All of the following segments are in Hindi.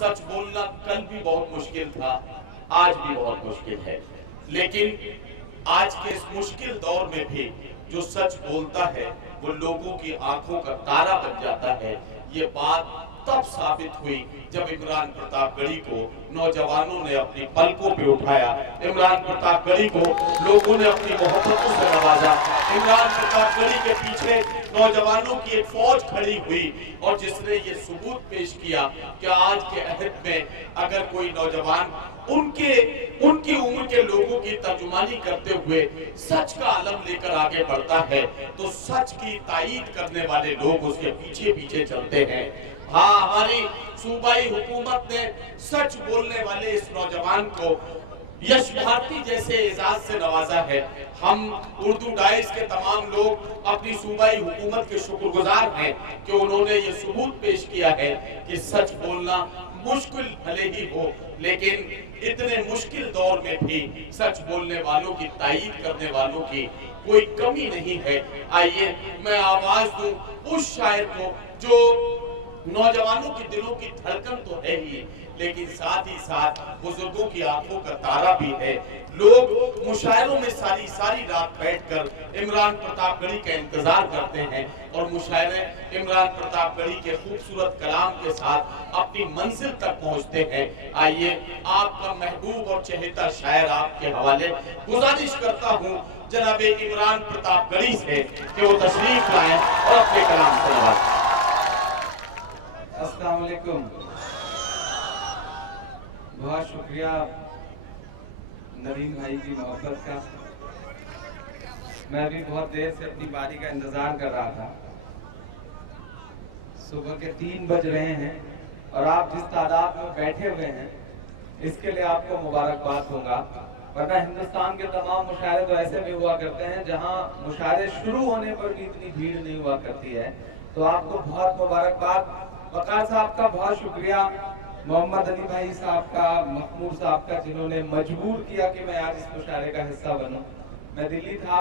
सच बोलना कल भी बहुत मुश्किल था, आज भी बहुत मुश्किल है, लेकिन आज के इस मुश्किल दौर में भी जो सच बोलता है वो लोगों की आंखों का तारा बन जाता है। ये बात तब साबित हुई जब इमरान प्रतापगढ़ी को नौजवानों ने अपनी पलकों पे उठाया, इमरान प्रतापगढ़ी को लोगों ने अपनी मोहब्बतों से नवाजा, इमरान प्रतापगढ़ी के पीछे नौजवानों की एक फौज खड़ी हुई और जिसने ये सबूत पेश किया कि आज के अहद में अगर कोई नौजवान उनकी उम्र के लोगों की तर्जुमानी करते हुए सच का आलम लेकर आगे बढ़ता है तो सच की तायीद करने वाले लोग उसके पीछे पीछे चलते हैं। हाँ, हमारी सूबाई हुकूमत ने सच बोलने वाले इस नौजवान को यश भारती जैसे एजाज से नवाजा है। हम उर्दू डाइस के तमाम लोग अपनी सूबाई हुकूमत के शुक्रगुजार हैं कि उन्होंने ये सबूत पेश किया है कि सच बोलना मुश्किल भले ही हो, लेकिन इतने मुश्किल दौर में भी सच बोलने वालों की तायीद करने वालों की कोई कमी नहीं है। आइए मैं आवाज दूं उस शायर को जो नौजवानों के दिलों की धड़कन तो है ही, लेकिन साथ ही साथ बुजुर्गों की आंखों का तारा भी है। लोग मुशायरों में सारी सारी रात बैठकर इमरान प्रतापगढ़ी का इंतजार करते हैं और मुशायरे इमरान प्रतापगढ़ी के खूबसूरत कलाम के साथ अपनी मंजिल तक पहुंचते हैं। आइए आपका महबूब और चहेता शायर आपके हवाले गुजारिश करता हूं जनाब इमरान प्रतापगढ़ी से कि वो तशरीफ लाएं और अपने कलाम से नवाजें। अस्सलाम वालेकुम। बहुत शुक्रिया नदीम भाई की मोहब्बत का। मैं भी बहुत देर से अपनी बारी का इंतजार कर रहा था। सुबह के 3 बज रहे हैं और आप जिस तादाद में बैठे हुए हैं इसके लिए आपको मुबारकबाद दूंगा। वरना हिंदुस्तान के तमाम मुशायरे तो ऐसे भी हुआ करते हैं जहां मुशायरे शुरू होने पर भी इतनी भीड़ नहीं हुआ करती है। तो आपको बहुत मुबारकबाद। वकार साहब का बहुत शुक्रिया, मोहम्मद अली भाई साहब का, महमूद साहब का, जिन्होंने मजबूर किया कि मैं आज इस मुशायरे का हिस्सा बनूं। मैं दिल्ली था,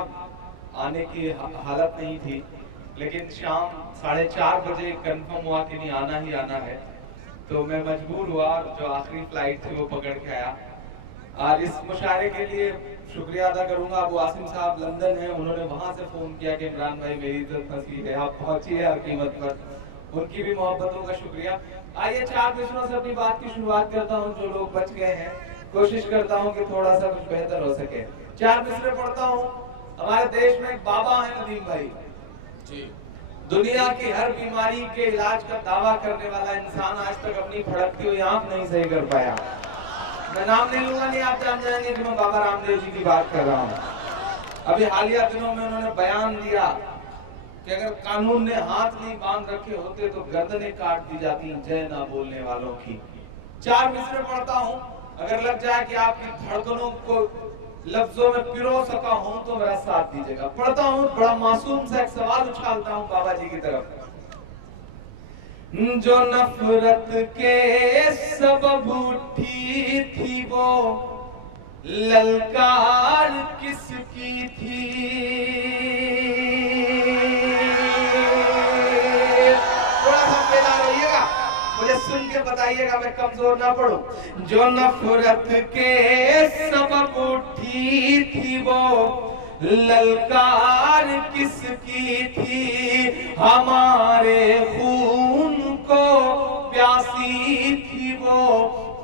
आने की हालत नहीं थी, लेकिन शाम 4:30 बजे कंफर्म हुआ कि नहीं आना ही आना है, तो मैं मजबूर हुआ। जो आखिरी फ्लाइट थी वो पकड़ के आया। और इस मुशायरे के लिए शुक्रिया अदा करूंगा अबू आसिम साहब लंदन है, उन्होंने वहां से फोन किया कि इमरान भाई मेरी इज्जत फंसी है, आप पहुंचिए हर कीमत पर। उनकी भी मोहब्बतों का शुक्रिया। आइए 4 मिसरों से अपनी बात की शुरुआत करता हूं। जो लोग बच गए हैं कोशिश करता हूं कि थोड़ा सा कुछ बेहतर हो सके। 4 मिसरे पढ़ता हूं। हमारे देश में एक बाबा है नदीम भाई जी, दुनिया की हर बीमारी के इलाज का दावा करने वाला इंसान आज तक अपनी फड़कती हुई आंख नहीं सही कर पाया। मैं नाम नहीं लूंगा, नहीं आप जान जाएंगे कि मैं बाबा रामदेव जी की बात कर रहा हूँ। अभी हालिया दिनों में उन्होंने बयान दिया कि अगर कानून ने हाथ नहीं बांध रखे होते तो गर्दनें काट दी जाती जय ना बोलने वालों की। 4 मिसरे पढ़ता हूँ, अगर लग जाए कि आपकी धड़कनों को लफ्जों में पिरो सका हूं तो मेरा साथ दीजिएगा। पढ़ता हूँ, बड़ा मासूम सा एक सवाल उछालता हूँ बाबा जी की तरफ। जो नफरत के सबब उठी थी वो ललकार किसकी थी? थोड़ा सा बेदार होइएगा, मुझे सुन के बताइएगा, मैं कमजोर ना पड़ूं। जो नफरत के सबब उठी थी वो ललकार किसकी थी? हमारे खून को प्यासी थी वो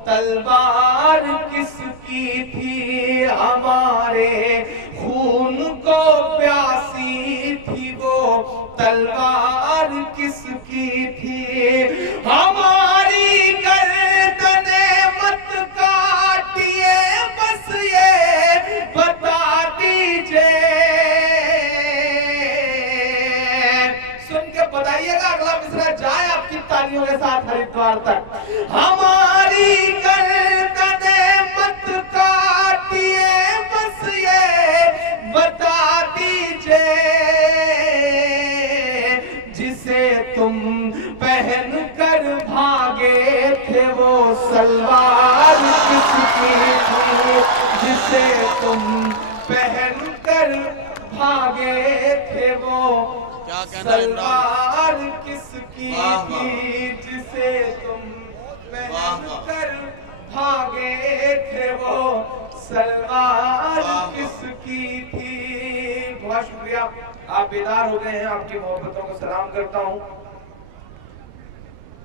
तलवार किसकी थी? हमारे खून को प्यासी थी वो तलवार किसकी थी? हमारी गर्दने मत काटिए, बस ये बता दीजिए। सुन के बताइएगा, अगला मिसरा जाए आपकी तालियों के साथ हरिद्वार तक। हमारी गर्दने मत काटिए, बस ये बता दीजिए। जिसे तुम पहन कर भागे थे वो सलवार किसकी थी? जिसे तुम पहन कर भागे थे वो सलवार किसकी थी? जिसे तुम पहन भागे थे वो सलवार किसकी थी। बहुत शुक्रिया, आप बेदार हो गए हैं, आपकी मोहब्बतों को सलाम करता हूँ।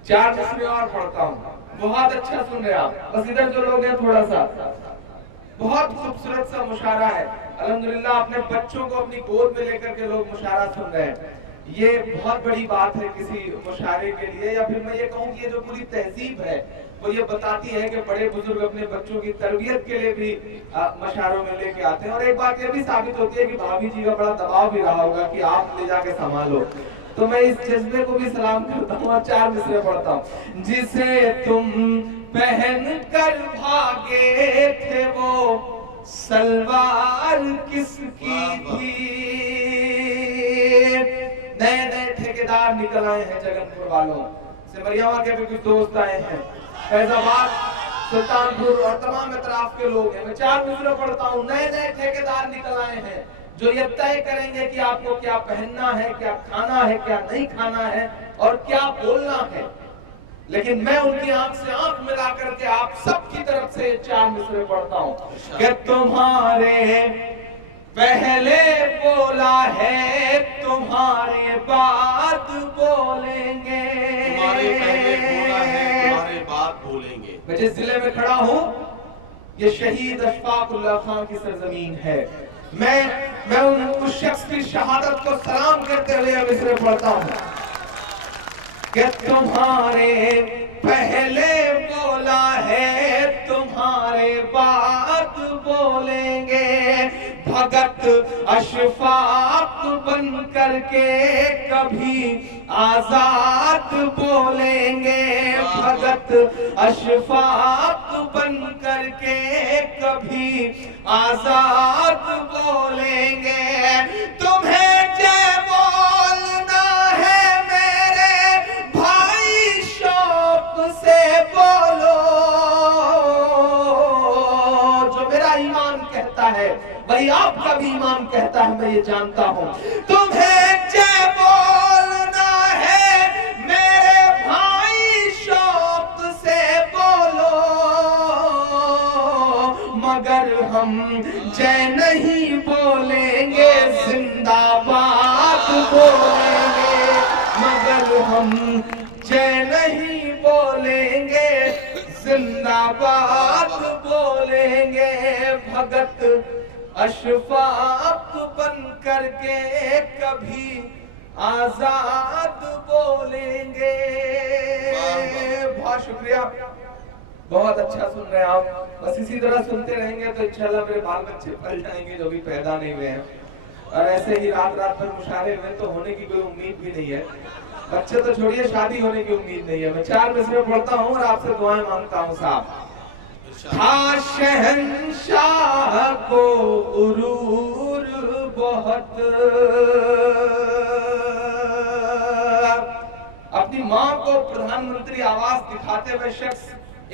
4 मिसरे और पढ़ता हूँ। बहुत अच्छा सुन रहे आप, बस इधर जो लोग हैं थोड़ा सा, बहुत खूबसूरत सा मुशारा है अल्हम्दुलिल्लाह। अपने बच्चों को अपनी गोद में लेकर के लोग मुशारा सुन रहे हैं, ये बहुत बड़ी बात है किसी मुशारे के लिए। या फिर मैं ये कहूँ कि ये जो पूरी तहजीब है वो ये बताती है कि बड़े बुजुर्ग अपने बच्चों की तरबियत के लिए भी मशारों में लेके आते हैं। और एक बात ये भी साबित होती है कि भाभी जी का बड़ा दबाव भी रहा होगा कि आप ले जाके संभालो, तो मैं इस जज्बे को भी सलाम करता हूँ और 4 मिसरे पढ़ता हूँ। जिसे तुम पहन कर भागे थे वो सलवार किसकी थी। नए नए ठेकेदार निकल आए हैं जगनपुर वालों से, मरियामा के भी कुछ दोस्त आए हैं, फैजाबाद, सुल्तानपुर और तमाम अतराफ के लोग हैं। मैं 4 मिसरे पढ़ता हूँ। नए नए ठेकेदार निकल आए हैं जो ये तय करेंगे कि आपको क्या पहनना है, क्या खाना है, क्या नहीं खाना है और क्या बोलना है। लेकिन मैं उनकी आंख से आंख मिला करके आप सबकी तरफ से 4 मिसरे पढ़ता हूँ कि तुम्हारे पहले बोला है तुम्हारे बाद बोलेंगे, तुम्हारे पहले बोला है तुम्हारे बाद बोलेंगे। मैं जिस जिले में खड़ा हूँ ये शहीद अशफाकुल्लाह खान की सरजमीन है। मैं उस शख्स की शहादत को सलाम करते हुए मिसरे पढ़ता हूँ कि तुम्हारे पहले बोला है तुम्हारे बाद बोलेंगे। भगत अशफाक बन करके कभी आजाद बोलेंगे। भगत अशफाक बन करके कभी आजाद बोलेंगे। तुम्हें जय बोलना है मेरे भाई शौक से बोलो। जो मेरा ईमान कहता है वही आपका भी ईमान कहता है, मैं ये जानता हूं। तुम्हें जय बोलना है मेरे भाई शौक से बोलो, मगर हम जय नहीं बोलेंगे जिंदाबाद बोलेंगे। मगर हम जय नहीं बोलेंगे जिंदाबाद बोलेंगे। भगत अशफाक बन करके कभी आजाद बोलेंगे। बहुत शुक्रिया, बहुत अच्छा सुन रहे हैं आप। बस इसी तरह सुनते रहेंगे तो इंशाल्लाह मेरे बाल बच्चे पल जाएंगे जो भी पैदा नहीं हुए हैं। और ऐसे ही रात रात भर मुशारे हुए तो होने की कोई उम्मीद भी नहीं है। बच्चे तो छोड़िए, शादी होने की उम्मीद नहीं है। मैं 4 मिसरे पढ़ता हूँ और आपसे दुआएं मांगता हूँ साहब। था शहंशाह को गुरूर बहुत, अपनी माँ को प्रधानमंत्री आवास दिखाते हुए शख्स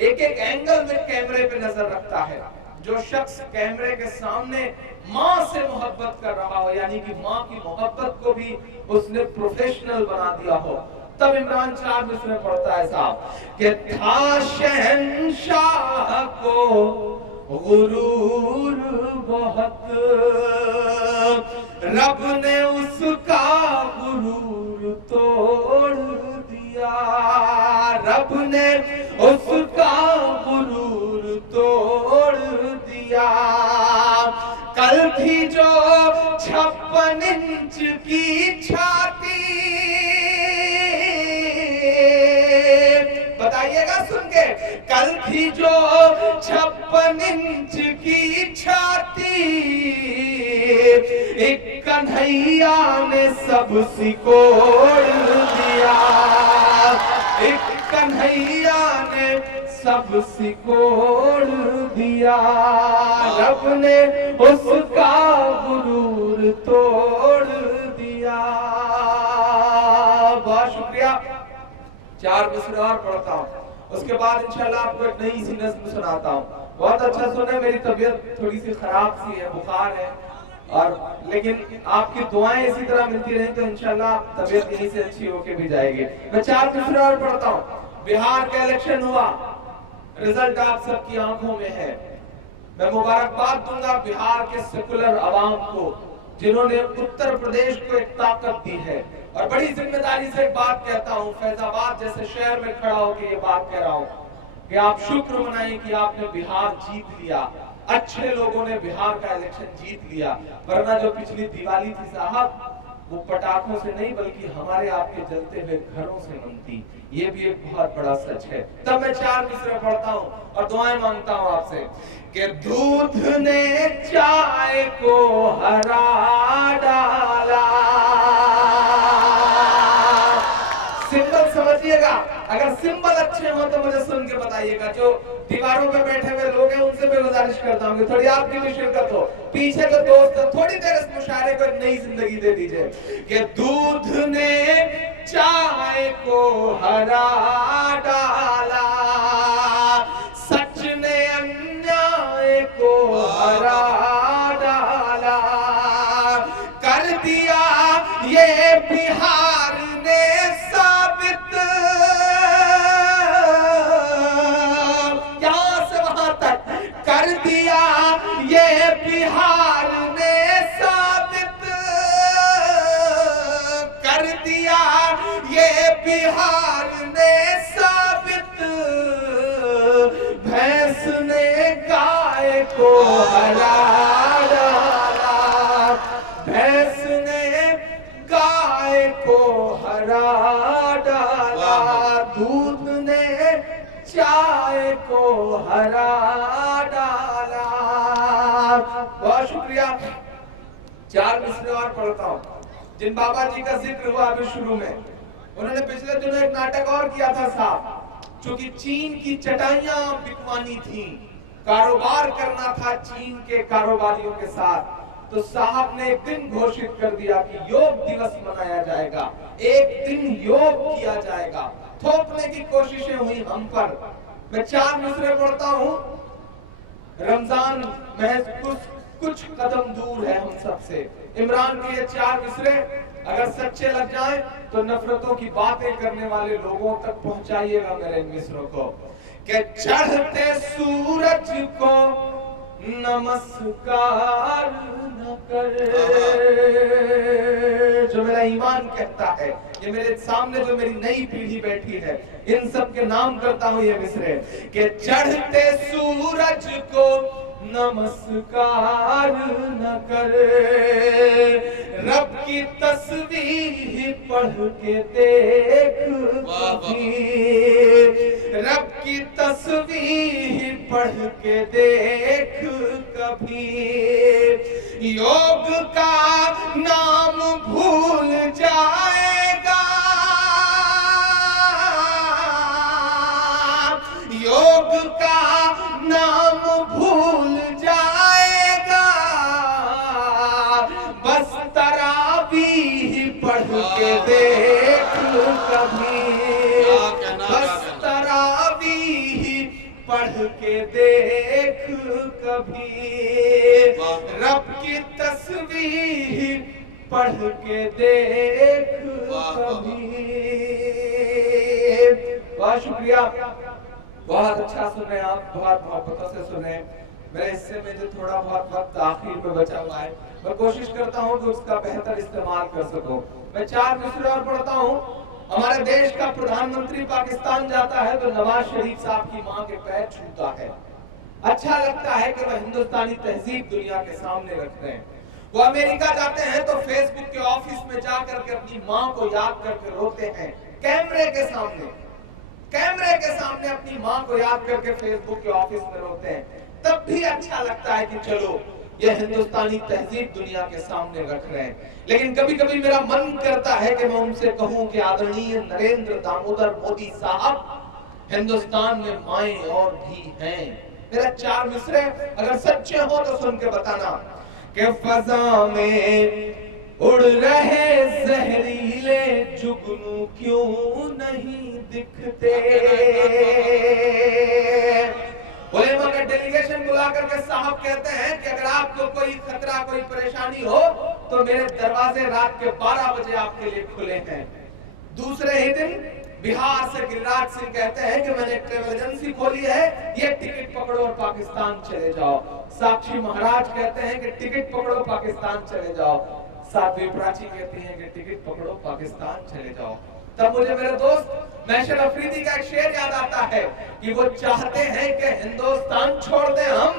एक एक एंगल में कैमरे पे नजर रखता है। जो शख्स कैमरे के सामने माँ से मोहब्बत कर रहा हो, यानी कि माँ की मोहब्बत को भी उसने प्रोफेशनल बना दिया हो, तब इमरान 4 मिसरे पढ़ता है साहब कि था शहंशाह को गुरूर बहुत, रब ने उसका गुरूर तोड़ दिया। रब ने उसका गुरूर तोड़ दिया। कल थी जो 56 इंच की छाती, बताइएगा सुन के, कल थी जो 56 इंच की छाती, एक कन्हैया ने सब सिकोड़ दिया। एक कन्हैया ने सब सिकोड़ दिया। रब ने उसका गुरूर तोड़ दिया। बहुत शुक्रिया, 4 मिसरे और पढ़ता हूँ, उसके बाद इंशाल्लाह आपको एक नई सी नज़्म सुनाता हूँ। बहुत अच्छा सुने, मेरी तबीयत थोड़ी सी खराब सी है, बुखार है, और लेकिन आपकी दुआएं इसी तरह मिलती रही तो इंशाल्लाह तबीयत यहीं से अच्छी होके भी जाएगी। मैं 4 मिसरे और पढ़ता हूँ। बिहार का इलेक्शन हुआ, रिजल्ट आप सबकी आंखों में है। मैं मुबारकबाद दूंगा बिहार के सेकुलर अवाम को, जिन्होंने उत्तर प्रदेश को एक ताकत दी है। और बड़ी जिम्मेदारी से एक बात कहता हूं, फैजाबाद जैसे शहर में खड़ा होकर ये बात कह रहा हूं कि आप शुक्र मनाइए कि आपने बिहार जीत लिया। अच्छे लोगों ने बिहार का इलेक्शन जीत लिया, वरना जो पिछली दिवाली थी साहब, वो पटाखों से नहीं बल्कि हमारे आपके जलते हुए घरों से मनती। ये भी एक बहुत बड़ा सच है। तब मैं 4 मिसरे पढ़ता हूँ और दुआएं मांगता हूँ आपसे कि दूध ने चाय को हरा डाला। सिंबल समझिएगा, अगर सिंबल अच्छे हो तो मुझे सुन के बताइएगा। जो दीवारों पे बैठे हुए लोग हैं उनसे मैं गुजारिश करता हूँ कि थोड़ी आपकी भी शिरकत हो। पीछे जो दोस्त है थोड़ी देर इस मुशायरे को एक नई जिंदगी दे दीजिए कि दूध ने चाय को हरा डाला, सच ने अन्याय को हरा डाला, कर दिया ये बिहार ने साबित, यहां से वहां तक कर दिया ये बिहार ने साबित, कर दिया ये बिहार ने साबित, भैंस ने गाय को हरा डाला, भैंस ने गाय को हरा डाला, दूध ने चाय को हरा डाला। बहुत शुक्रिया। 4 मिसरे और पढ़ता हूं। जिन बाबा जी का जिक्र हुआ अभी शुरू में, उन्होंने पिछले दिनों एक नाटक और किया था साहब। चूंकि चीन की चटाइयां बिकवानी थी, कारोबार करना था चीन के कारोबारियों के साथ, तो साहब ने एक दिन घोषित कर दिया कि योग दिवस मनाया जाएगा, एक दिन योग किया जाएगा। थोपने की कोशिशें हुई हम पर। मैं 4 मिसरे पढ़ता हूं। रमजान महज कुछ कदम दूर है हम सबसे। इमरान के ये 4 मिसरे अगर सच्चे लग जाएं तो नफरतों की बातें करने वाले लोगों तक पहुंचाइएगा मेरे इन मिसरों को। कि चढ़ते सूरज को नमस्कार न कर, जो मेरा ईमान कहता है, ये मेरे सामने जो मेरी नई पीढ़ी बैठी है, इन सब के नाम करता हूं ये मिसरे। कि चढ़ते सूरज को नमस्कार न कर, रब की तस्वीर पढ़ के देख कभी, रब की तस्वीर पढ़ के देख कभी, योग का नाम भूल जाएगा, योग का नाम भूल जाएगा, बस तरावीह पढ़ के देख कभी, बस तरावीह पढ़ के देख कभी, रब की तस्वीर पढ़ के देख कभी। बहुत शुक्रिया, बहुत अच्छा सुने आप, बहुत मोहब्बतों से सुने। मेरे हिस्से में जो थोड़ा बहुत वक्त आखिर में बचा हुआ है, मैं कोशिश करता हूँ कि उसका बेहतर इस्तेमाल कर सकूं। मैं 4 मिसरे और पढ़ता हूँ। हमारे देश का प्रधानमंत्री पाकिस्तान जाता है तो नवाज शरीफ साहब की मां के पैर छूता है। अच्छा लगता है कि वह हिंदुस्तानी तहजीब दुनिया के सामने रखते हैं। वो अमेरिका जाते हैं तो फेसबुक के ऑफिस में जाकर के अपनी मां को याद करके रोते हैं, कैमरे के सामने, कैमरे के सामने अपनी मां को याद करके फेसबुक के ऑफिस में रोते हैं। तब भी अच्छा लगता है कि चलो ये हिंदुस्तानी तहजीब दुनिया के सामने रख रहे हैं। लेकिन कभी कभी मेरा मन करता है कि मैं उनसे कहूं कि आदरणीय नरेंद्र दामोदर मोदी साहब, हिंदुस्तान में माएं और भी हैं। मेरा 4 मिसरे अगर सच्चे हो तो सुन के बताना कि फजा में उड़ रहे जहरीले जुगनू क्यों नहीं दिखते। उलेमा का डेलीगेशन बुला करके साहब कहते हैं कि अगर आपको कोई खतरा, कोई परेशानी हो तो मेरे दरवाजे रात के 12 बजे आपके लिए खुले हैं। दूसरे ही दिन बिहार से गिरिराज सिंह कहते हैं कि मैंने ट्रेवल एजेंसी खोली है, ये टिकट पकड़ो और पाकिस्तान चले जाओ। साक्षी महाराज कहते हैं कि टिकट पकड़ो पाकिस्तान चले जाओ। साध्वी प्राची कहती हैं कि टिकट पकड़ो पाकिस्तान चले जाओ। तब मुझे मेरे दोस्त महशर अफरीदी का एक शेर याद आता है कि वो चाहते हैं कि हिंदुस्तान छोड़ दें हम,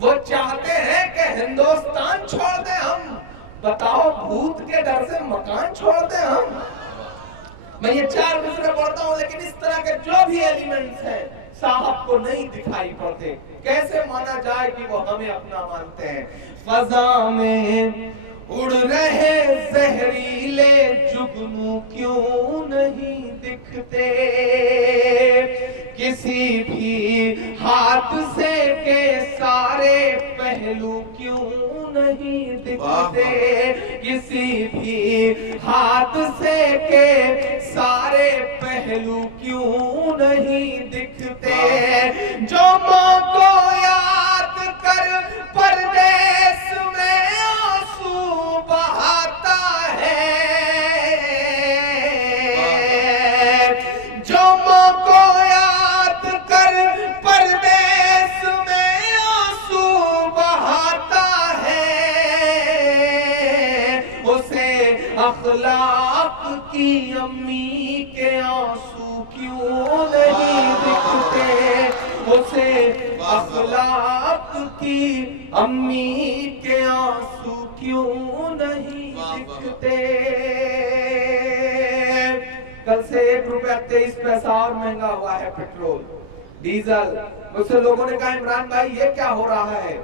वो चाहते हैं कि हिंदुस्तान छोड़ दें हम, बताओ भूत के डर से मकान छोड़ दें हम। मैं ये 4 मिसरे पढ़ता हूँ, लेकिन इस तरह के जो भी एलिमेंट्स हैं साहब को नहीं दिखाई पड़ते। कैसे माना जाए कि वो हमें अपना मानते हैं। फजा में उड़ रहे जहरीले जुगनू क्यों नहीं दिखते, किसी भी हादसे के सारे पहलू क्यों नहीं दिखते, किसी भी हादसे के सारे पहलू क्यों नहीं दिखते। जो माँ को याद कर परदेश में आंसू बहाता है, जो माँ को याद कर परदेश में आंसू बहाता है, उसे अखलाक की अम्मी के आंसू क्यों नहीं दिखते, उसे अखलाक की अम्मी के आंसू क्यों नहीं दिखते। कल से 1 रुपया 23 पैसा और महंगा हुआ है पेट्रोल डीजल। मुझसे लोगों ने कहा इमरान भाई ये क्या हो रहा है,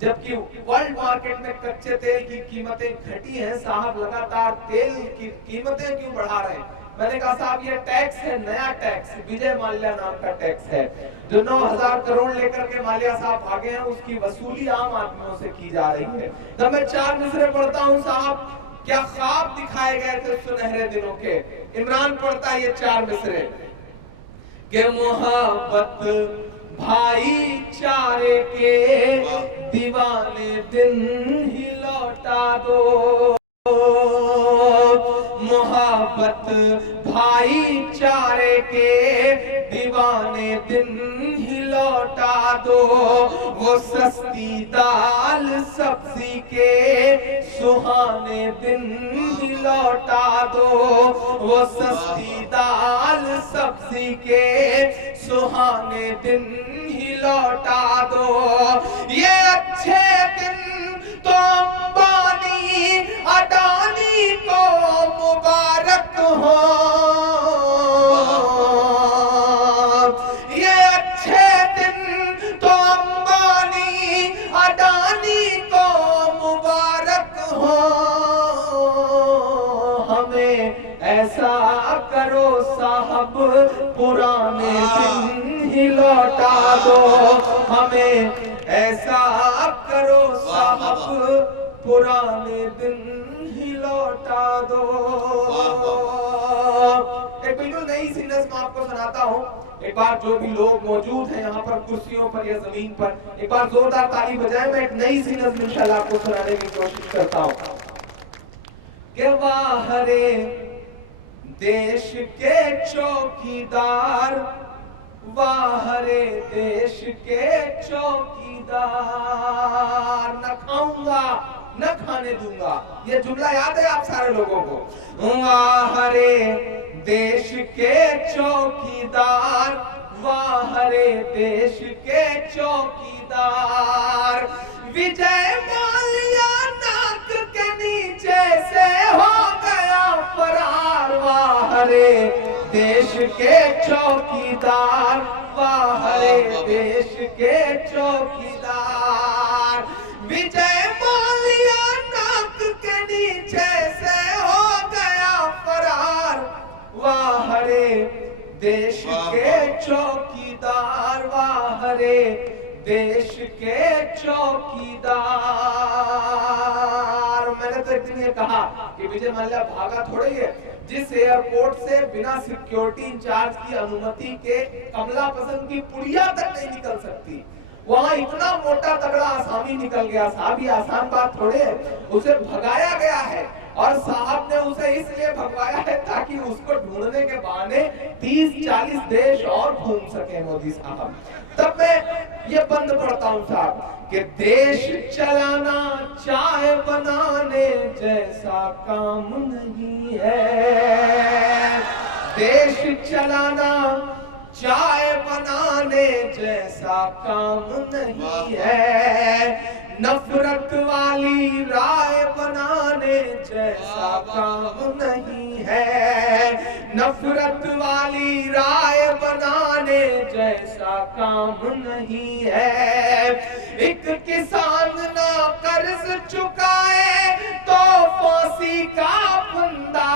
जबकि वर्ल्ड मार्केट में कच्चे तेल की कीमतें घटी हैं, साहब लगातार तेल की कीमतें क्यों बढ़ा रहे हैं। मैंने कहा साहब ये टैक्स है, नया टैक्स, विजय माल्या नाम का टैक्स है, जो 9,000 करोड़ लेकर के माल्या साहब भागे हैं, उसकी वसूली आम आदमियों से की जा रही है। तब मैं 4 मिसरे पढ़ता हूँ, साहब क्या ख्वाब दिखाए गए थे सुनहरे दिनों के। इमरान पढ़ता है ये 4 मिसरे के मोहब्बत भाईचारे के दीवाने दिन ही लौटा दो, मोहब्बत भाईचारे के दीवाने दिन ही लौटा दो, वो सस्ती दाल सब्जी के सुहाने दिन ही लौटा दो, वो सस्ती दाल सब्जी के सुहाने दिन ही लौटा दो। ये अच्छे दिन तो अंबानी अडानी को मुबारक हो, ये अच्छे दिन तो अंबानी अडानी को मुबारक हो। हमें ऐसा करो साहब पुराने दिन ही लौटा दो, हमें ऐसा करो साहब पुराने दिन ही लौटा दो। एक बिल्कुल नई सी नज़्म आपको सुनाता हूँ। एक बार जो भी लोग मौजूद हैं यहाँ पर कुर्सियों पर या जमीन पर, एक बार जोरदार ताली बजाएं। मैं एक नई सी नज़्म इंशाल्लाह आपको सुनाने की कोशिश करता हूँ। कि वाहरे देश के चौकीदार, वाहरे देश के चौकीदार, न खाऊंगा न खाने दूंगा। ये जुमला याद है आप सारे लोगों को। वाहरे देश के चौकीदार, वाहरे देश के चौकीदार, विजय माल्या नाक के नीचे से हो गया फरार। वाहरे देश के चौकीदार, वाहरे देश के चौकीदार, विजय माल्या नाक के नीचे से हो गया फरार। वाहरे देश के चौकीदार, वाहरे देश के चौकीदार। मैंने तो एक दिन ये कहा कि विजय माल्या भागा थोड़ा ही है। जिस एयरपोर्ट से बिना सिक्योरिटी इंचार्ज की अनुमति के कमला पसंद की पुड़िया तक नहीं निकल सकती, वहां इतना मोटा तगड़ा आसामी निकल गया। साहब ये आसान बात थोड़े है, उसे भगाया गया है। और साहब ने उसे इसलिए भगवाया है ताकि उसको ढूंढने के बहाने 30-40 देश और घूम सके मोदी साहब। तब मैं ये बंद पढ़ता हूं साहब कि देश चलाना चाय बनाने जैसा काम नहीं है, देश चलाना चाय बनाने जैसा काम नहीं है, नफरत वाली राय बनाने जैसा काम नहीं है, नफरत वाली राय बनाने जैसा काम नहीं है। एक किसान ना कर्ज चुकाए तो फांसी का फंदा।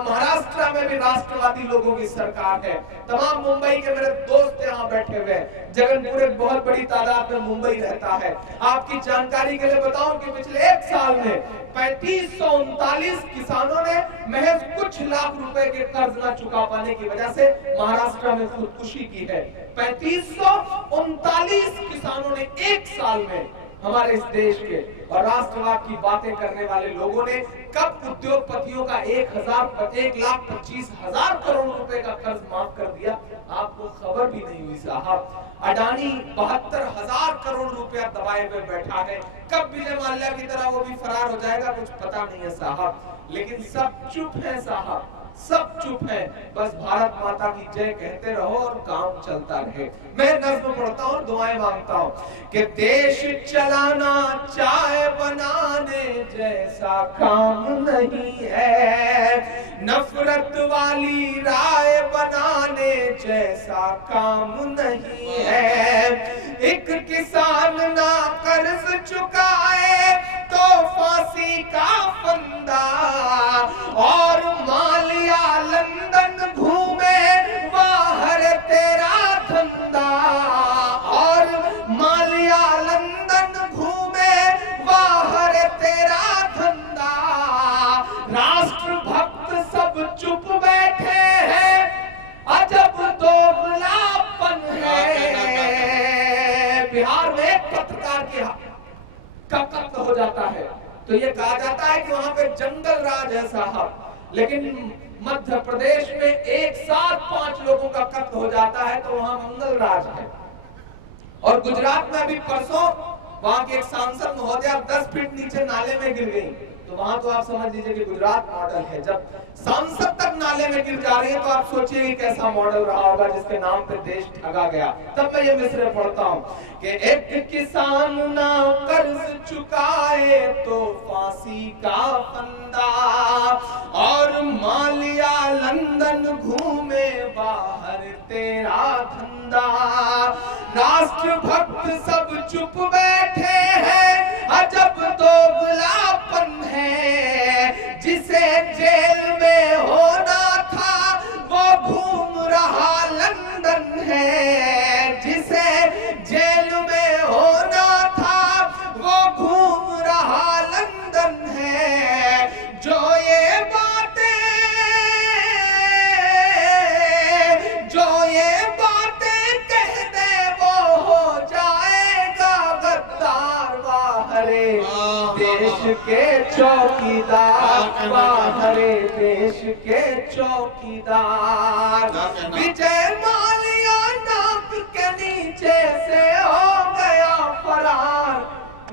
महाराष्ट्र में भी राष्ट्रवादी लोगों की सरकार है। तमाम मुंबई के मेरे दोस्त यहाँ बैठे हुए हैं। जगनपुर एक बहुत बड़ी तादाद में मुंबई रहता है। आपकी जानकारी के लिए बताऊं कि पिछले एक साल में 3539 किसानों ने महज कुछ लाख रुपए के कर्ज न चुका पाने की वजह से महाराष्ट्र में खुदकुशी की है। 3539 किसानों ने एक साल में हमारे इस देश के और राष्ट्रवाद की बातें करने वाले लोगों ने कब उद्योगपतियों का 1,25,000 करोड़ रुपए का कर्ज माफ कर दिया, आपको खबर भी नहीं हुई साहब। अडानी 72,000 करोड़ रुपया दबाए हुए बैठा है। कब विजय माल्या की तरह वो भी फरार हो जाएगा कुछ पता नहीं है साहब। लेकिन सब चुप है साहब, सब चुप है। बस भारत माता की जय कहते रहो और काम चलता रहे। मैं नज़्म पढ़ता हूँ, दुआएं मांगता हूँ कि देश चलाना चाय बनाने जैसा काम नहीं है, नफरत वाली राय बनाने जैसा काम नहीं है। एक किसान ना कर्ज चुकाए तो फांसी का फंदा, और मालिया लंदन घूमे बाहर तेरा धंधा, और मालिया लंदन घूमे बाहर तेरा धंधा। राष्ट्रभक्त सब चुप बैठे हैं, अजब दोगलापन है। बिहार में एक पत्रकार की का कत्ल हो जाता है तो ये कहा जाता है कि वहां पे जंगल राज है साहब, लेकिन मध्य प्रदेश में एक साथ 5 लोगों का कत्ल हो जाता है तो वहां मंगल राज है। और गुजरात में अभी परसों वहां के एक सांसद महोदया 10 फीट नीचे नाले में गिर गई, तो वहां तो आप समझ लीजिए कि गुजरात मॉडल है। जब सांसद तक नाले में गिर जा रही है तो आप सोचिए कि कैसा मॉडल रहा होगा जिसके नाम पे देश ठगा गया। तब मैं ये मिसरे पढ़ता हूँ कि एक किसान ना कर्ज चुकाए तो फांसी का फंदा, और मालिया लंदन घूमे बाहर तेरा धंधा। राष्ट्रभक्त सब चुप बैठे हैं, अजब दोगलापन है। जिसे जेल में होना था वो घूम रहा लंदन है, जिसे जेल में होना था वो घूम रहा लंदन है। जो ये बातें कह दे वो हो जाएगा गद्दार। बाहरे देश के चौकीदार, बाहरे देश के चौकीदार। विजय माल्या नाक के नीचे से हो गया फरार,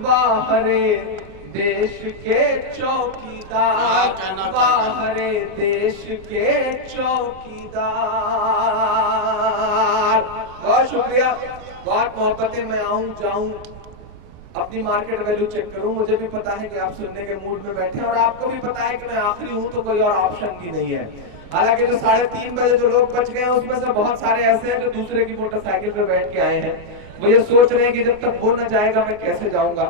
बाहरे देश के चौकीदार, बाहरे देश के चौकीदार। बहुत शुक्रिया, बहुत मोहब्बतें। मैं आऊं जाऊं अपनी मार्केट वैल्यू चेक करूं। मुझे भी पता है कि आप सुनने के मूड में बैठे हैं और आपको भी पता है कि मैं आखिरी हूं तो कोई और ऑप्शन भी नहीं है। हालांकि जो 3:30 बजे जो लोग बच गए हैं उसमें से बहुत सारे ऐसे हैं जो दूसरे की मोटरसाइकिल पे बैठ के आए हैं। वो ये सोच रहे हैं कि जब तक वो न जाएगा मैं कैसे जाऊंगा।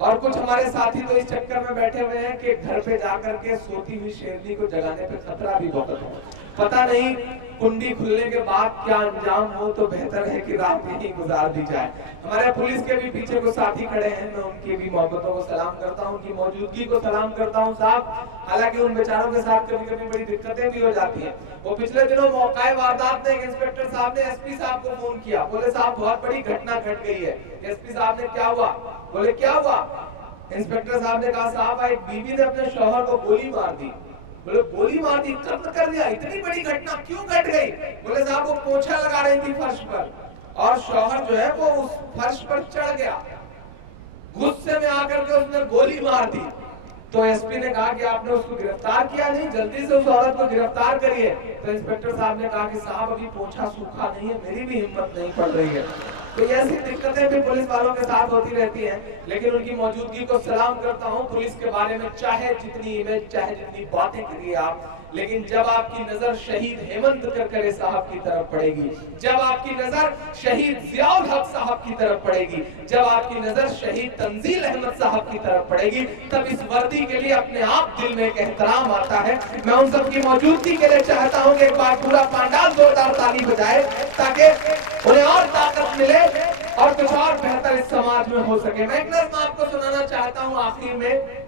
और कुछ हमारे साथी तो इस चक्कर में बैठे हुए हैं कि घर पे जाकर के सोती हुई शेरनी को जगाने पे खतरा भी बहुत है। पता नहीं कुंडी खुलने के बाद क्या अंजाम हो, तो बेहतर है कि रात यहीं गुजार दी जाए। हमारे पुलिस के भी पीछे को साथी खड़े हैं, मैं उनकी भी मोहब्बतों को सलाम करता हूं, उनकी मौजूदगी को सलाम करता हूं साहब। हालांकि उन बेचारों के साथ कभी कभी बड़ी दिक्कतें भी हो जाती हैं। वो पिछले दिनों मौका वारदात में एक इंस्पेक्टर साहब ने एसपी साहब को फोन किया, बोले साहब बहुत बड़ी घटना घट गई है। एसपी साहब ने क्या हुआ? बोले क्या हुआ? इंस्पेक्टर साहब ने कहा साहब एक बीवी ने अपने शौहर को गोली मार दी। बोले गोली मार दी, कत्ल कर दिया, इतनी बड़ी घटना क्यों घट गई? बोले साहब वो पोछा लगा रही थी फर्श पर और शौहर जो है वो उस फर्श पर चढ़ गया, गुस्से में आकर के उसने गोली मार दी। तो एसपी ने कहा कि आपने उसको गिरफ्तार किया नहीं, जल्दी से उस औरत को गिरफ्तार करिए। तो इंस्पेक्टर साहब ने कहा कि साहब अभी पोछा सूखा नहीं है, मेरी भी हिम्मत नहीं पड़ रही है। तो ये ऐसी दिक्कतें भी पुलिस वालों के साथ होती रहती हैं, लेकिन उनकी मौजूदगी को सलाम करता हूं। पुलिस के बारे में चाहे जितनी इमेज, चाहे जितनी बातें करिए आप, लेकिन जब आपकी नजर शहीद हेमंत करकरे साहब की तरफ पड़ेगी, जब आपकी नजर शहीद जियाउल हक साहब की तरफ पड़ेगी, जब आपकी नजर शहीद तंजील अहमद साहब की तरफ पड़ेगी, तब इस वर्दी के लिए अपने आप दिल में एक एहतराम आता है। मैं उन सब की मौजूदगी के लिए चाहता हूं कि एक बार पूरा पंडाल जोरदार ताली बजाए, ताकि उन्हें और ताकत मिले और कुछ और बेहतर इस समाज में हो सके। मैं एक नज़्म आपको सुनाना चाहता हूं आखिर में।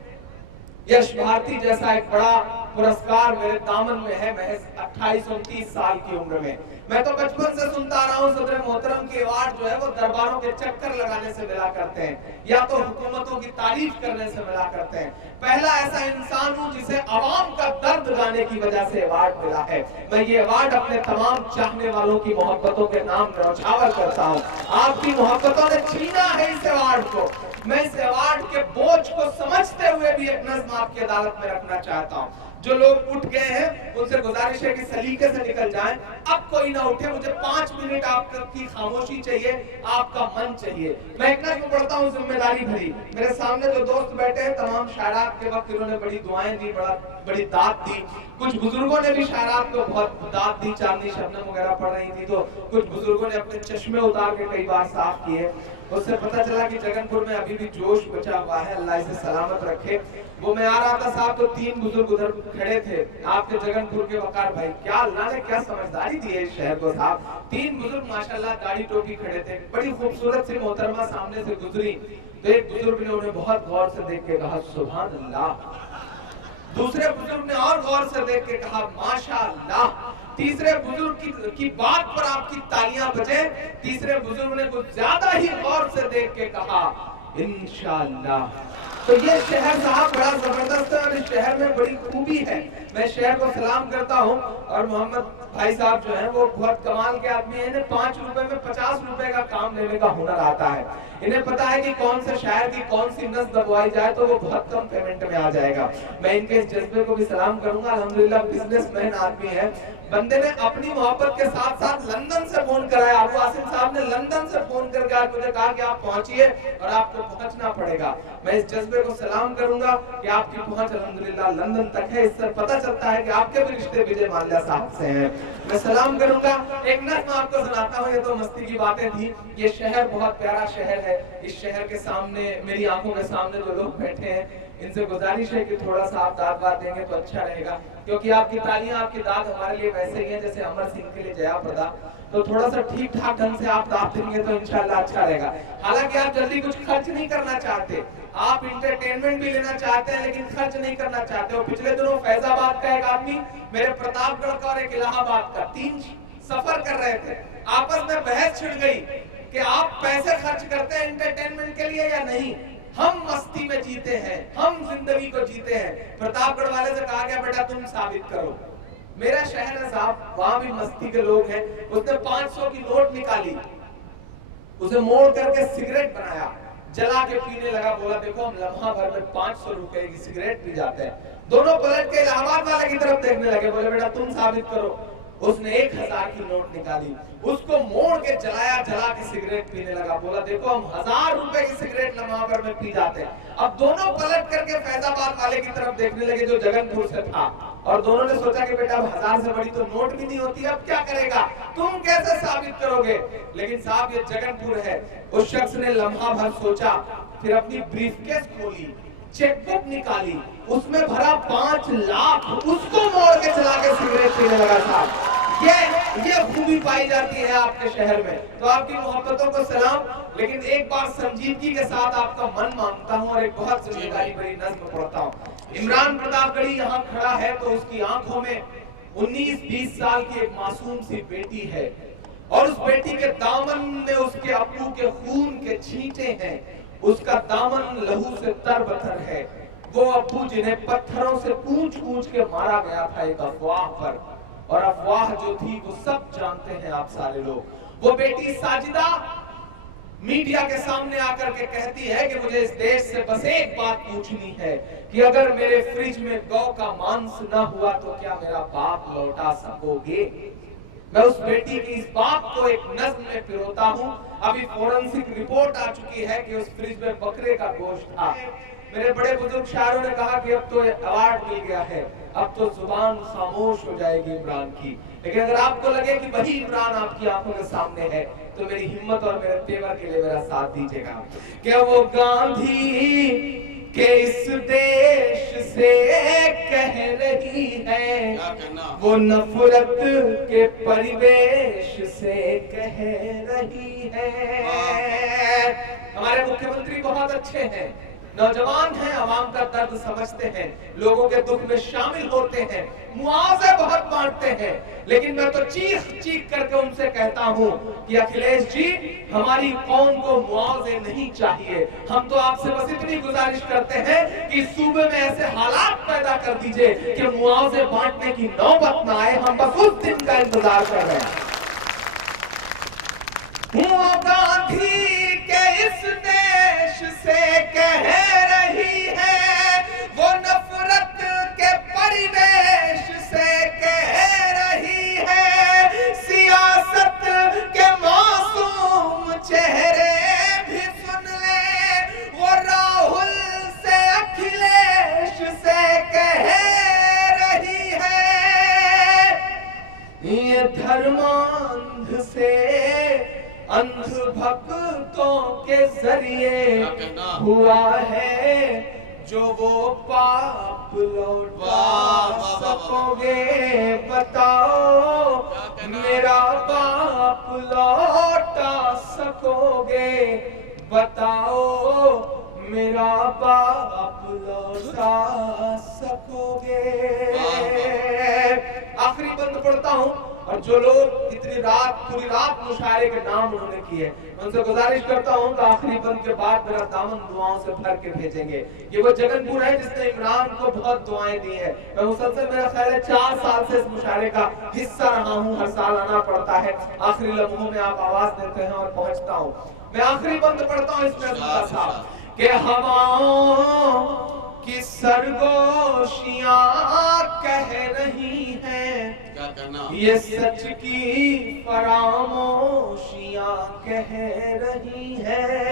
यश भारती जैसा एक बड़ा पुरस्कार मेरे दामन में है महज 28-29 साल की उम्र में। मैं तो बचपन से सुनता आ रहा हूँ सदर मोहतरम के अवार्ड जो है वो दरबारों के चक्कर लगाने से मिला करते हैं या तो हुकूमतों की तारीफ करने से मिला करते हैं। पहला ऐसा इंसान हूँ जिसे अवाम का दर्द गाने की वजह से अवार्ड मिला है। मैं ये अवार्ड अपने तमाम चाहने वालों की मोहब्बतों के नाम न्यौछावर करता हूँ। आपकी मोहब्बतों ने छीना है इस अवार्ड को। मैं इस अवार्ड के बोझ को समझते हुए भी एक नज़्म आपकी अदालत में रखना चाहता हूँ। जो लोग उठ गए हैं उनसे गुजारिश है कि सलीके से निकल जाएं। अब कोई ना उठे, मुझे 5 मिनट आपकी खामोशी चाहिए, आपका मन चाहिए। मैं एक नज़्म पढ़ता हूँ जिम्मेदारी भरी। मेरे सामने जो दोस्त बैठे हैं तमाम शायरात के वक्त इन्होंने बड़ी दुआएं दी, बड़ी दाद दी। कुछ बुजुर्गों ने भी शायरात को बहुत दाद दी, चांदनी शबनम वगैरह पढ़ रही थी तो कुछ बुजुर्गों ने अपने चश्मे उतार के कई बार साफ किए। उससे पता चला कि जगनपुर में अभी भी जोश बचा हुआ है, अल्लाह इसे सलामत रखे। वो मैं आ रहा था साहब तो 3 बुजुर्ग उधर खड़े थे, आपके जगनपुर के वकार भाई। क्या अल्लाह ने क्या समझदारी दी है इस शहर को साहब। 3 बुजुर्ग माशाल्लाह दाढ़ी टोपी खड़े थे, बड़ी खूबसूरत सी मोहतरमा सामने से गुजरी तो एक बुजुर्ग ने उन्हें बहुत गौर से देख के कहा सुभान अल्लाह। दूसरे बुजुर्ग ने और गौर से देख के कहा माशाअल्लाह। तीसरे बुजुर्ग की बात पर आपकी तालियां बजे। तीसरे बुजुर्ग ने कुछ ज्यादा ही गौर से देख के कहा इंशाअल्लाह। तो ये शहर साहब बड़ा जबरदस्त है और इस शहर में बड़ी खूबी है। मैं शहर को सलाम करता हूँ और मोहम्मद भाई साहब जो हैं वो बहुत कमाल के आदमी हैं। इन्हें 5 रुपए में 50 रुपए का काम लेने का हुनर आता है। इन्हें पता है कि कौन से शायर की कौन सी नस दबवाई जाए तो वो बहुत कम पेमेंट में आ जाएगा। मैं इनके इस जज्बे को भी सलाम करूंगा। अल्हम्दुलिल्लाह बिजनेसमैन आदमी है। बंदे ने अपनी मोहब्बत के साथ साथ लंदन से फोन कराया। अबू आसिम साहब ने लंदन से फोन करके आज मुझे कहा कि आप पहुंचिए और आपको पहुंचना पड़ेगा। मैं इस जज्बे को सलाम करूंगा कि आपकी पहुंच अल्हम्दुलिल्लाह लंदन तक है। इससे पता चलता है कि आपके भी रिश्ते विजय माल्या साहब से हैं। मैं सलाम करूंगा। एक नज़्म आपको सुनाता हूँ, ये तो मस्ती की बातें थी। ये शहर बहुत प्यारा शहर है। इस शहर के सामने, मेरी आंखों के सामने जो लोग बैठे हैं इनसे गुजारिश है कि थोड़ा सा आप दाद वाद देंगे तो अच्छा रहेगा, क्योंकि आपकी तालियां, आपकी दाद हमारे लिए वैसे ही है जैसे अमर सिंह के लिए जया प्रदा। तो थोड़ा सा ठीक ठाक ढंग से आप दाद देंगे तो इंशाल्लाह अच्छा रहेगा। हालांकि आप जल्दी कुछ खर्च नहीं करना चाहते, आप इंटरटेनमेंट भी लेना चाहते हैं लेकिन खर्च नहीं करना चाहते हो। पिछले दिनों फैजाबाद का एक आदमी मेरे प्रतापगढ़ का और एक इलाहाबाद का 3 सफर कर रहे थे। आपस में बहस छिड़ गई कि आप पैसे खर्च करते हैं इंटरटेनमेंट के लिए या नहीं। हम मस्ती में जीते हैं, हम जिंदगी को जीते हैं। प्रतापगढ़ वाले से कहा गया बेटा तुम साबित करो। मेरा शहर है साहब, वहां भी मस्ती के लोग हैं। उसने 500 की नोट निकाली, उसे मोड़ करके सिगरेट बनाया, जला के पीने लगा। बोला देखो हम लम्हा भर में 500 रुपए की सिगरेट पी जाते हैं। दोनों पलट के इलाहाबाद वाले की तरफ देखने लगे। बोले बेटा तुम साबित करो। उसने 1000 की नोट निकाली, उसको मोड़ के जलाया, जला के सिगरेट पीने लगा। बोला देखो हम 1000 रुपए की सिगरेट लम्हा भर में पी जाते हैं। अब दोनों पलट करके फैजाबाद वाले की तरफ देखने लगे जो जगनपुर से था, और दोनों ने सोचा कि बेटा अब 1000 से बड़ी तो नोट भी नहीं होती, अब क्या करेगा, तुम कैसे साबित करोगे। लेकिन साहब ये जगनपुर है। उस शख्स ने लम्हा भर सोचा, फिर अपनी ब्रीफकेस खोली, चेकबुक निकाली, उसमें भरा 5 लाख, उसको मोड़ के चला के सिगरेट पीने लगा। साहब ये खूबी पाई जाती है आपके शहर में। तो आपकी मोहब्बतों को सलाम, लेकिन एक बार संजीदगी के साथ आपका मन मांगता हूँ और एक बहुत जिम्मेदारी भरी नज़्म पढ़ता हूँ। इमरान प्रतापगढ़ी यहाँ खड़ा है तो उसकी आंखों में 19-20 साल की एक मासूम सी बेटी है और उस बेटी के दामन में उसके अब्बू के खून के छींटे हैं। उसका दामन लहू से तरबतर है। वो अब्बू जिन्हें पत्थरों से पूंछ पूंछ के मारा गया था एक अफवाह पर, और अफवाह जो थी वो सब जानते हैं आप सारे लोग। वो बेटी साजिदा मीडिया के सामने आकर के कहती है कि मुझे इस देश से बस एक बात पूछनी है कि अगर मेरे फ्रिज में गौ का मांस न हुआ तो क्या मेरा बाप लौटा सकोगे। मैं उस बेटी की इस बात को एक नज्म में पिरोता हूं। अभी फोरेंसिक रिपोर्ट आ चुकी है कि उस फ्रिज में बकरे का गोश्त था। मेरे बड़े बुजुर्ग शायरों ने कहा कि अब तो अवार्ड मिल गया है, अब तो जुबान खामोश हो जाएगी इमरान की। लेकिन अगर आपको लगे कि वही इमरान आपकी आंखों के सामने है तो मेरी हिम्मत और मेरे तेवर के लिए मेरा साथ दीजिएगा। क्या वो गांधी के इस देश से कह रही है, वो नफरत के परिवेश से कह रही है। हमारे मुख्यमंत्री बहुत अच्छे हैं, नौजवान हैं, आवाम का दर्द समझते हैं, लोगों के दुख में शामिल होते हैं, मुआवजे बहुत बांटते हैं। लेकिन मैं तो चीख चीख करके उनसे कहता हूं कि अखिलेश जी, हमारी कौम को मुआवजे नहीं चाहिए। हम तो आपसे बस इतनी गुजारिश करते हैं कि सूबे में ऐसे हालात पैदा कर दीजिए कि मुआवजे बांटने की नौबत ना आए। हम बस उस दिन का इंतजार कर रहे हैं। गांधी के इस देश से कह रही है, वो नफरत के परिवेश से कह रही है। सियासत के मासूम चेहरे भी सुन ले, वो राहुल से अखिलेश से कह रही है। ये धर्मांध से अंध भक्तों के जरिए हुआ है, जो वो पाप लौटा सकोगे। बताओ मेरा पाप लौटा सकोगे, बताओ मेरा पाप लौटा सकोगे। आखिरी बंद पढ़ता हूं, और जो लोग इतनी रात पूरी रात मुशायरे के नाम उन्होंने किए, उनसे गुजारिश करता हूं कि आखिरी बंद के बाद मेरा दामन दुआओं से भर के भेजेंगे। ये वो जगनपुर है जिसने इमरान को बहुत दुआएं दी है। मैं मुसलसल मेरा ख्याल है 4 साल से इस मुशायरे का हिस्सा रहा हूं, हर साल आना पड़ता है। आखिरी लम्हों में आप आवाज देते हैं और पहुंचता हूं। मैं आखिरी बंद पढ़ता हूं इसमें कि हवाओं की सरगोशियां कह रही हैं, क्या करना, ये सच की फरामोशियां कह रही हैं।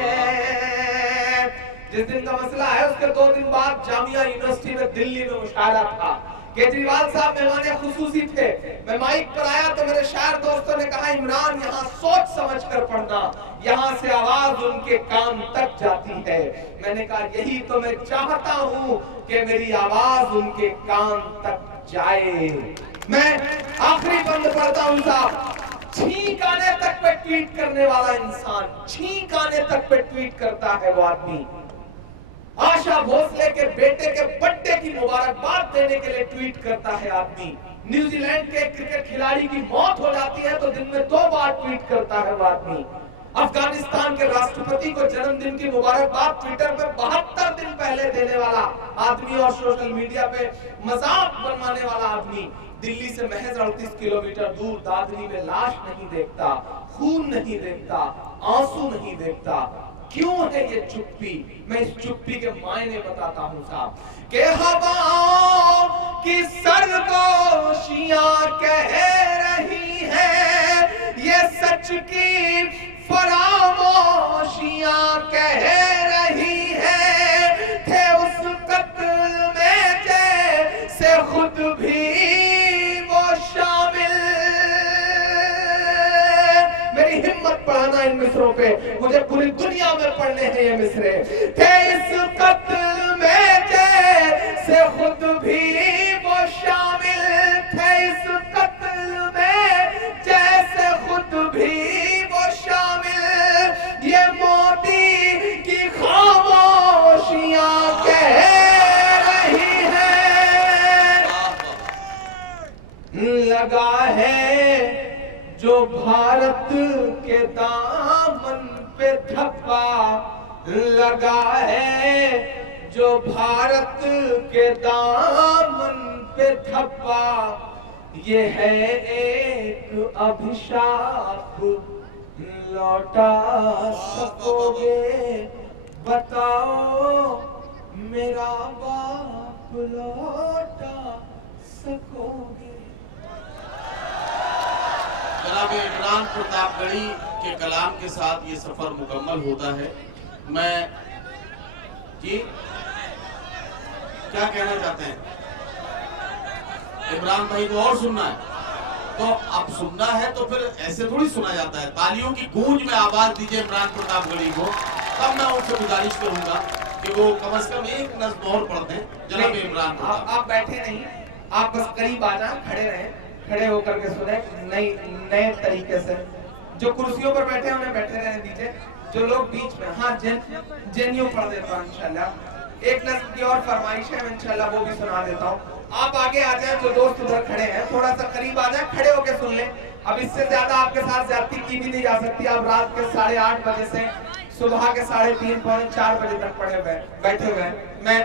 जिस दिन का मसला है उसके 2 दिन बाद जामिया यूनिवर्सिटी में दिल्ली में मुशायरा था। केजरीवाल साहब मेहमान खुसूसी थे। मैं माइक पर आया तो मेरे शायर दोस्तों ने कहा, इमरान यहाँ सोच समझ कर पढ़ना, यहाँ से आवाज उनके कान तक जाती है। मैंने कहा यही तो मैं चाहता हूँ कि मेरी आवाज उनके कान तक जाए। मैं आखिरी बंद पढ़ता हूँ साहब। छींक आने तक पे ट्वीट करने वाला इंसान, छींक आने तक पे ट्वीट करता है वो आदमी। आशा भोसले के बेटे के बर्थडे की मुबारकबाद देने के लिए ट्वीट करता है आदमी। न्यूजीलैंड के क्रिकेट खिलाड़ी की मौत हो जाती है तो दिन में 2 बार ट्वीट करता है वो आदमी। अफगानिस्तान के राष्ट्रपति को जन्मदिन की मुबारकबाद ट्विटर पे 72 दिन पहले देने वाला आदमी और सोशल मीडिया पे मजाक बनवाने वाला आदमी दिल्ली से महज 38 किलोमीटर दूर दादरी में लाश नहीं देखता, खून नहीं देखता, आंसू नहीं देखता। क्यों है ये चुप्पी? मैं इस चुप्पी के मायने बताता हूं साहब। के हवाओं की सरगोशियां कह रही है, ये सच की फरामोशियां कह रही है। थे उस कत्ल में जैसे खुद भी वो शामिल। मेरी हिम्मत पढ़ाना इन मिसरों पे, मुझे पूरी दुनिया में पढ़ने हैं ये मिसरे। थे इस कत्ल में जैसे खुद भी वो शामिल, थे इस कत्ल में जैसे खुद भी वो शामिल। ये मोदी की खामोशियां कह रही है। लगा है जो भारत के दामन पे धब्बा, लगा है जो भारत के दामन पे थप्पा, ये है एक अभिशाप, लौटा सकोगे बताओ मेरा बाप, लौटा सकोगे। जनाब इमरान प्रतापगढ़ी के कलाम के साथ ये सफर मुकम्मल होता है। मैं जी क्या कहना चाहते हैं? इमरान भाई को और सुनना है तो अब सुनना है तो फिर ऐसे थोड़ी सुना जाता है। तालियों की गूंज में आवाज दीजिए इमरान प्रतापगढ़ी को, तब मैं उनसे गुजारिश करूंगा कि वो कम से कम एक नज्म और पढ़ते हैं। जनाब इमरान आप बैठे नहीं, आप बस करीब आ जाए, खड़े रहें, खड़े होकर के सुने नए तरीके से। जो कुर्सियों पर बैठे हैं उन्हें बैठे रहने दीजिए, जो लोग बीच में, हाँ जेन्यू पढ़ देता हूँ इंशाल्लाह। एक नस्ल की और फरमाइश है, इंशाल्लाह वो भी सुना देता हूँ। आप आगे आ जाए, जो दोस्त उधर खड़े हैं थोड़ा सा करीब आ जाए, खड़े होकर सुन लें। अब इससे ज्यादा आपके साथ ज्यादती की भी नहीं जा सकती। आप रात के 8:30 बजे से सुबह के 3:30 पौने 4 बजे तक बैठे हुए। मैं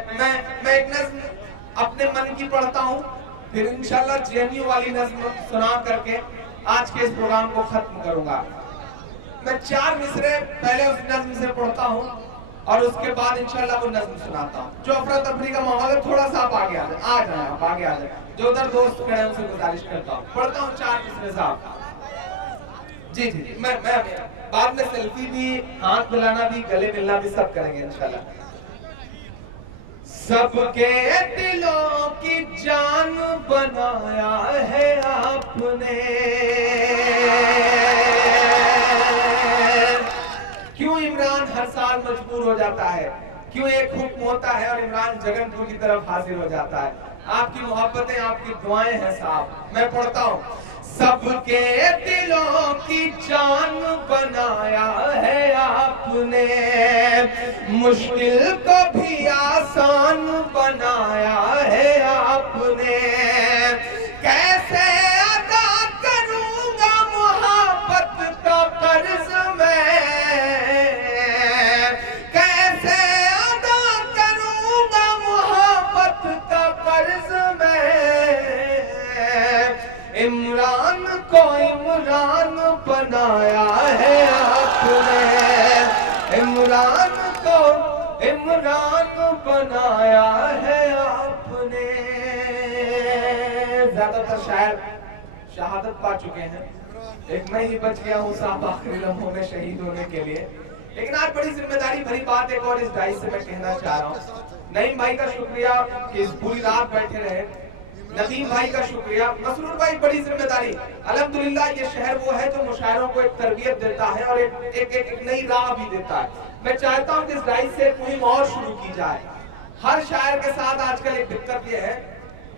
एक नज्म अपने मन की पढ़ता हूँ, फिर इंशाल्लाह जेएनयू वाली नज्म सुना करके आज के इस प्रोग्राम को खत्म करूंगा। मैं 4 मिसरे पहले उस नज्म से पढ़ता हूँ और उसके बाद इंशाल्लाह वो नज्म सुनाता हूँ। जो अफरा तफरी का माहौल है, थोड़ा सा आप आगे आ जाए, आप आगे आ जाए। जो उधर दोस्त खड़े हैं उनसे गुजारिश करता हूँ, पढ़ता हूँ 4 मिसरे साहब। जी जी जी, मैं बाद में सेल्फी भी, हाथ मिलाना भी, गले मिलना भी सब करेंगे इंशाल्लाह। सबके दिलों की जान बनाया है आपने, क्यों इमरान हर साल मजबूर हो जाता है, क्यों एक हुक्म होता है और इमरान जगनपुर की तरफ हाजिर हो जाता है। आपकी मोहब्बतें, आपकी दुआएं हैं साहब। मैं पढ़ता हूँ। सबके दिलों की जान बनाया है आपने, मुश्किल को भी आसान बनाया है आपने। कैसे अदा करूंगा मोहब्बत का कर्ज मैं, कैसे अदा करूंगा मोहब्बत का कर्ज मैं। इमरान को इमरान बनाया है आपने, इमरान को इमरान बनाया है आपने। ज्यादातर शायर शहादत पा चुके हैं, एक मैं ही बच गया हूँ साहब आखिरी लम्हों में शहीद होने के लिए। लेकिन आज बड़ी जिम्मेदारी भरी बात एक और इस डाइस से मैं कहना चाह रहा हूँ। नईम भाई का शुक्रिया कि इस पूरी रात बैठे रहे, नदीम भाई का शुक्रिया, मसरूर भाई बड़ी जिम्मेदारी। अल्हम्दुलिल्लाह ये शहर वो है जो मुशायरों को एक तरबियत देता है और एक नई राह भी देता है। मैं चाहता हूँ कि इस डाइस से एक मुहिम और शुरू की जाए। हर शायर के साथ आजकल एक दिक्कत ये है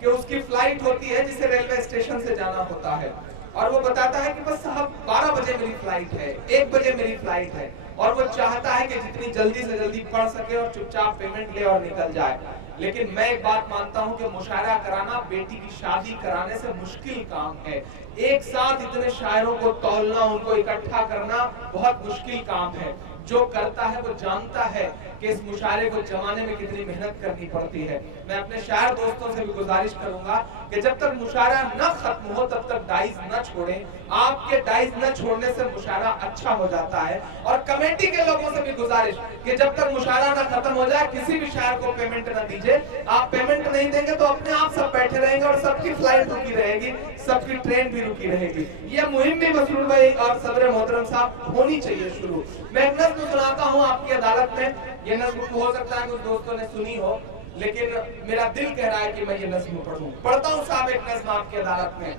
कि उसकी फ्लाइट होती है जिसे रेलवे स्टेशन से जाना होता है और वो बताता है कि बस साहब 12 बजे मेरी फ्लाइट है, 1 बजे मेरी फ्लाइट है, और वो चाहता है कि जितनी जल्दी से जल्दी पढ़ सके और चुपचाप पेमेंट ले और निकल जाए। लेकिन मैं एक बात मानता हूं कि मुशायरा कराना बेटी की शादी कराने से मुश्किल काम है। एक साथ इतने शायरों को तौलना, उनको इकट्ठा करना बहुत मुश्किल काम है। जो करता है वो जानता है कि इस मुशायरे को जमाने में कितनी मेहनत करनी पड़ती है। मैं अपने शायर दोस्तों से भी गुजारिश करूंगा कि जब तक मुशायरा न खत्म हो तब तक डाइस न छोड़ें। आपके डाइस न छोड़ने से मुशायरा अच्छा हो जाता है। और कमेटी के लोगों से भी गुजारिश कि जब तक मुशायरा न खत्म हो जाए किसी भी शायर को पेमेंट न दीजिए। आप पेमेंट नहीं देंगे तो अपने आप सब बैठे रहेंगे और सबकी फ्लाइट रुकी रहेगी, सबकी ट्रेन भी रुकी रहेगी। यह मुहिम भी मसरूर भाई और सदर मोहतरम साहब होनी चाहिए शुरू। मैं एक नज़्म सुनाता हूँ आपकी अदालत में। ये नज़्म हो सकता है कुछ दोस्तों ने सुनी हो, लेकिन मेरा दिल कह रहा है कि मैं ये नज़्म पढ़ूं। पढ़ता हूँ साहब एक नज़्म आपकी अदालत में।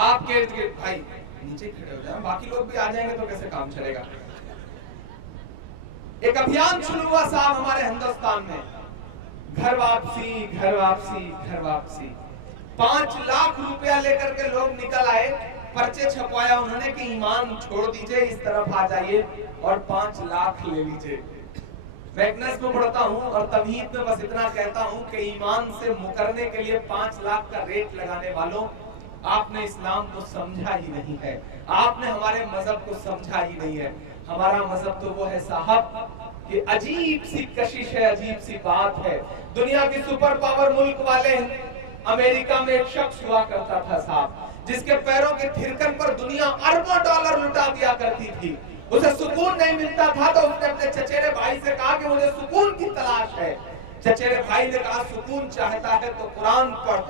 आपके इर्द गिर्द भाई नीचे खड़े हो जाए, बाकी लोग भी आ जाएंगे तो कैसे काम चलेगा। एक अभियान शुरू हुआ साहब हमारे हिंदुस्तान में, घर वापसी घर वापसी घर वापसी। 5 लाख रुपया लेकर के लोग निकल आए, पर्चे छपवाया उन्होंने कि ईमान छोड़ दीजिए, इस तरफ आ जाइए और 5 लाख ले लीजिए। मैं एक नज़्म पढ़ता हूँ और तमहीद में बस इतना कहता हूँ कि ईमान से मुकरने के लिए 5 लाख का रेट लगाने वालों, आपने इस्लाम को समझा ही नहीं है, आपने हमारे मजहब को समझा ही नहीं है। हमारा मजहब तो वो है साहब कि अजीब सी कशिश है, अजीब सी बात है। दुनिया की सुपर पावर मुल्क वाले, अमेरिका में एक शख्स हुआ करता था साहब, जिसके पैरों के थिरकन पर दुनिया अरबों डॉलर लुटा दिया करती थी। उसे सुकून नहीं मिलता था तो उसने अपने चचेरे भाई से कहा कि मुझे सुकून की तलाश है। चचेरे भाई ने कहा सुकून चाहता है तो कुरान पढ़।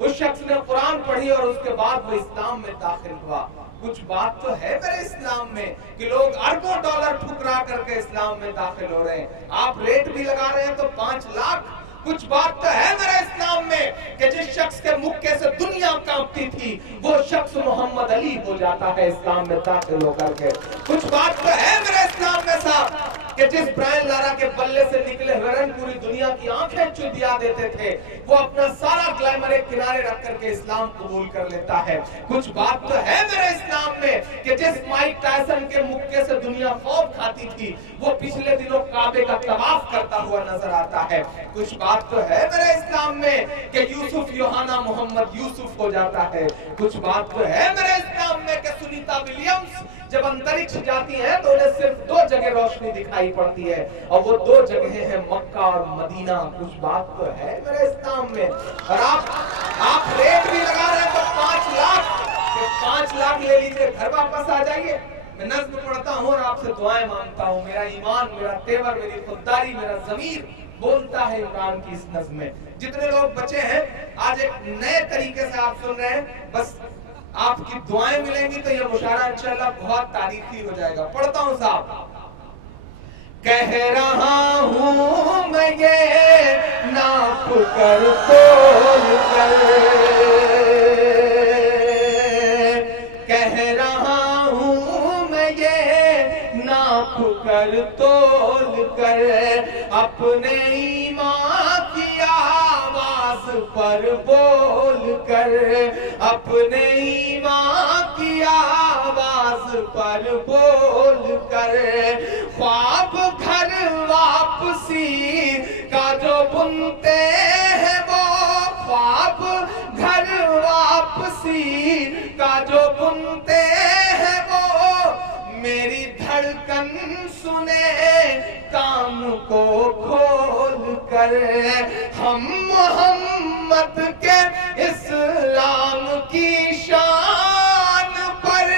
उस शख्स ने कुरान पढ़ी और उसके बाद वो इस्लाम में दाखिल हुआ। कुछ बात तो है मेरे इस्लाम में कि लोग अरबों डॉलर ठुकरा करके इस्लाम में दाखिल हो रहे हैं। आप रेट भी लगा रहे हैं तो 5 लाख। कुछ बात तो है मेरे इस्लाम में कि जिस शख्स के मुक्के से दुनिया कांपती थी वो शख्स मोहम्मद अली हो जाता है इस्लाम में दाखिल होकर के। कुछ बात तो है मेरे इस्लाम में साहब कि जिस ब्रायन लारा के बल्ले से निकले हुए पूरी दुनिया की आंखें चुदिया देते थे, वो अपना सारा ग्लैमर एक किनारे रख करके इस्लाम कबूल कर लेता है। कुछ बात तो है मेरे इस्लाम में कि जिस माइक टायसन के मुक्के से दुनिया खौफ खाती थी वो पिछले दिनों काबे का तवाफ करता हुआ नजर आता है। कुछ बात तो है मेरे इस्लाम में कि यूसुफ योहाना मोहम्मद यूसुफ हो जाता है। कुछ बात तो है मेरे इस्लाम में कि सुनीता विलियम्स जब अंतरिक्ष जाती है तो उन्हें सिर्फ 2 जगह रोशनी दिखाई पड़ती है और वो 2 जगह हैं मक्का और मदीना। कुछ बात तो है मेरे इस्लाम में। और आप रेट भी लगा रहे हैं तो 5 लाख, 5 लाख ले लीजिए, घर वापस आ जाइए। मैं नज़्म पढ़ता हूँ और आपसे दुआएं मांगता हूँ। मेरा ईमान, मेरा तेवर, मेरी खुददारी, मेरा ज़मीर बोलता है इमरान की इस नज़्म में। जितने लोग बचे हैं आज एक नए तरीके से आप सुन रहे हैं, बस आपकी दुआएं मिलेंगी तो ये मुशायरा इंशाअल्लाह बहुत तारीखी हो जाएगा। पढ़ता हूँ साहब। कह रहा हूँ मैं ये नाप कर तोल कर, कह रहा हूँ मैं ये नाप कर तोल कर, अपने ईमान की आवाज पर बोल कर, अपने ईमान की आवाज पर बोल कर, ख्वाब घर वापसी का जो बुनते हैं वो, ख्वाब घर वापसी का जो बुनते हैं वो, मेरी धड़कन सुने काम को खोल कर, हम मोहम्मद के इस्लाम की शान पर।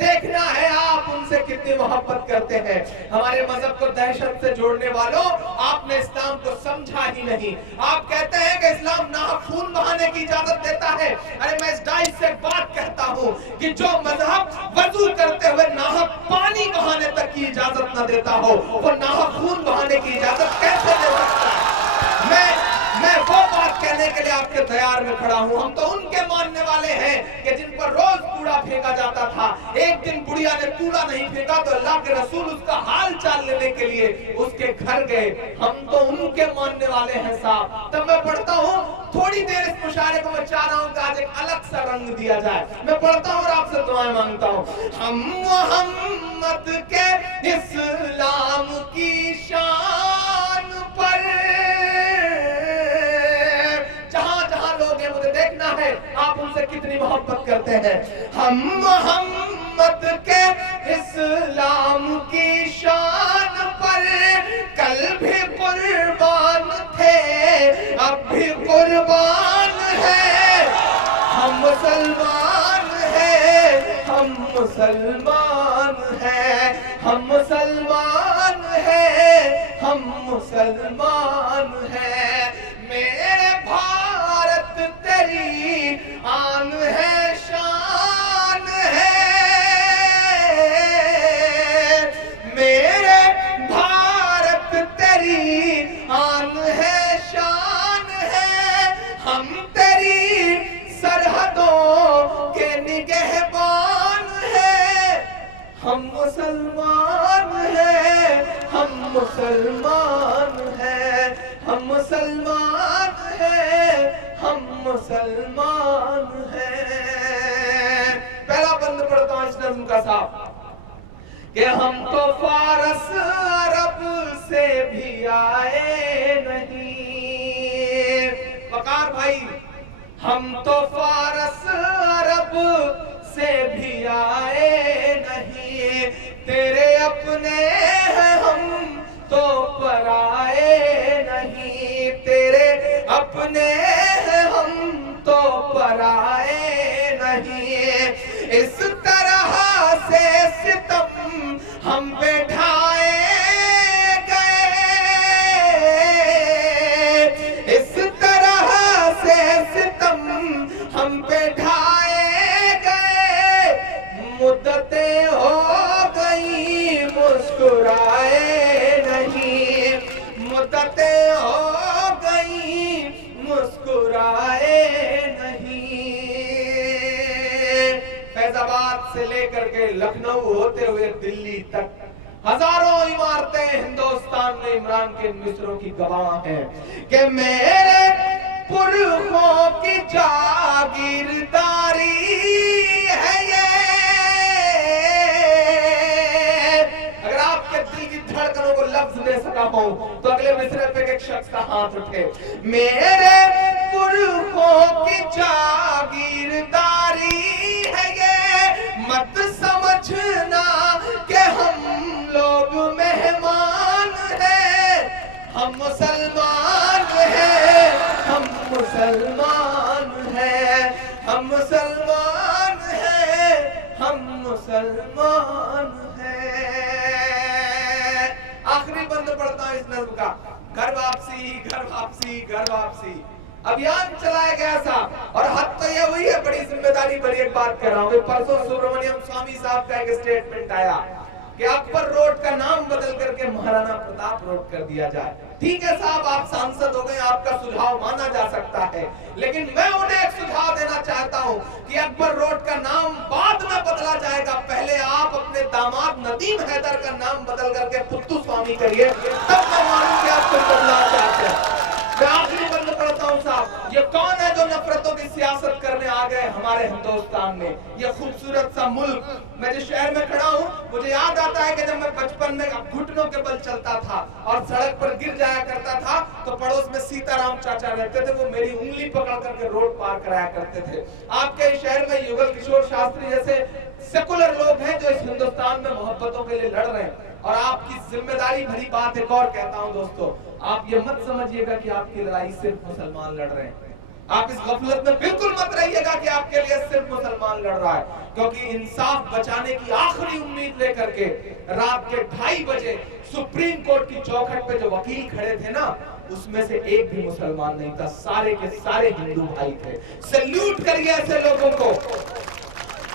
देखना है आप उनसे कितनी मोहब्बत करते हैं। हमारे मजहब को दहशत से जोड़ने वालों, आपने इस्लाम को समझा ही नहीं। आप कहते हैं कि इस्लाम नाहक खून बहाने की इजाजत देता है। अरे मैं इस डाइस से बात कहता हूँ कि जो मजहब वजू करते हुए नाहक पानी बहाने तक की इजाजत न देता हो, वो नाहक खून बहाने की इजाजत कैसे दे सकता है? मैं वो बात कहने के लिए आपके तैयार में खड़ा हूँ। हम तो उनके मानने वाले हैं कि जिन पर रोज कूड़ा फेंका जाता था। एक दिन बुढ़िया ने कूड़ा नहीं फेंका तो अल्लाह के रसूल उसका हाल चाल लेने के लिए उसके घर गए। हम तो उनके मानने वाले हैं साहब। तब मैं पढ़ता हूँ, थोड़ी देर इस मुशायरे को मैं चाह रहा हूँ कि आज एक अलग सा रंग दिया जाए। मैं पढ़ता हूँ और आपसे दुआएं मांगता हूँ। हम मोहम्मद के इस्लाम की शान पर, जहां जहां लोग हैं मुझे देखना है आप उनसे कितनी मोहब्बत करते हैं। हम मोहम्मद के इस्लाम की शान पर कल भी कुर्बान थे, अब भी कुर्बान है। हम मुसलमान हैं, हम मुसलमान हैं, हम मुसलमान हैं, हम मुसलमान हैं। मेरे भारत तेरी आन है, शान है। मेरे भारत तेरी आन है, शान है। हम तेरी सरहदों के निगहबान हैं। हम मुसलमान हैं, हम मुसलमान हैं, हम मुसलमान हैं, हम मुसलमान हैं। पहला बंद पढ़ता हूं इस नज़्म का साहब कि हम तो फारस अरब से भी आए नहीं। वकार भाई, हम तो फारस अरब से भी आए नहीं, तेरे अपने हैं हम तो पराए नहीं, तेरे अपने हैं हम तो पराए नहीं। इस तरह से सितम हम पे ढाए गए, इस तरह से सितम हम पे ढाए गए, मुद्दतें हो गई मुस्कुराए नहीं, मुद्दतें हो गई मुस्कुराए नहीं। फैजाबाद से लेकर के लखनऊ होते हुए दिल्ली तक हजारों इमारतें हिंदुस्तान में इमरान के मिस्रों की गवाह हैं कि मेरे पुरखों की जागीरदारी है ये। अगर आपके दिल की धड़कनों को लफ्ज दे सका पाऊं तो अगले मिसरे पे एक शख्स का हाथ उठे। मेरे पुरखों की जागीरदारी है ये, मत समझना कि हम लोग मेहमान हैं, हम मुसलमान हैं, हम मुसलमान हैं, हम मुसलमान हैं, हम मुसलमान हैं। आखिरी बंद पढ़ता हूं इस नज्म का। घर वापसी, घर वापसी, घर वापसी अभियान चलाया गया था और हद तो ये हुई है, बड़ी जिम्मेदारी बड़ी एक बात कर रहा हूं। परसों सुब्रमण्यम स्वामी साहब का एक स्टेटमेंट आया कि अकबर रोड का नाम बदल करके महाराणा प्रताप रोड कर दिया जाए। ठीक है साहब, आप सांसद हो गए, आपका सुझाव माना जा सकता है, लेकिन मैं उन्हें एक सुझाव देना चाहता हूं कि अकबर रोड का नाम बाद में बदला जाएगा, पहले आप अपने दामाद नदीम हैदर का नाम बदल करके पुत्तू स्वामी करिए, तब मैं मानूं कि आप कुछ बदलाव चाहते हैं। मैं आखिरी बंद पढ़ता हूं साहब, ये कौन है जो नफरतों की सियासत करने आ गए हमारे हिंदुस्तान में, ये खूबसूरत सा मुल्क। मैं जिस शहर में खड़ा हूं मुझे याद आता है कि जब मैं बचपन में घुटनों के बल चलता था और सड़क पर गिर जाया करता था तो पड़ोस में सीताराम चाचा रहते थे, वो मेरी उंगली पकड़ करके रोड पार कराया करते थे। आपके शहर में युगल किशोर शास्त्री जैसे सेकुलर लोग हैं जो इस हिंदुस्तान में मोहब्बतों के लिए लड़ रहे हैं, और आपकी जिम्मेदारी भरी बात एक और कहता हूं दोस्तों, आप ये मत समझिएगा कि आपकी लड़ाई सिर्फ मुसलमान लड़ रहे हैं। आप इस गफलत में बिल्कुल मत रहिएगा कि आपके लिए सिर्फ मुसलमान लड़ रहा है, क्योंकि इंसाफ बचाने की आखिरी उम्मीद लेकर के रात के 2:30 बजे सुप्रीम कोर्ट की चौखट पे जो वकील खड़े थे ना, उसमें से एक भी मुसलमान नहीं था, सारे के सारे हिंदू भाई थे। सैल्यूट करिए ऐसे लोगों को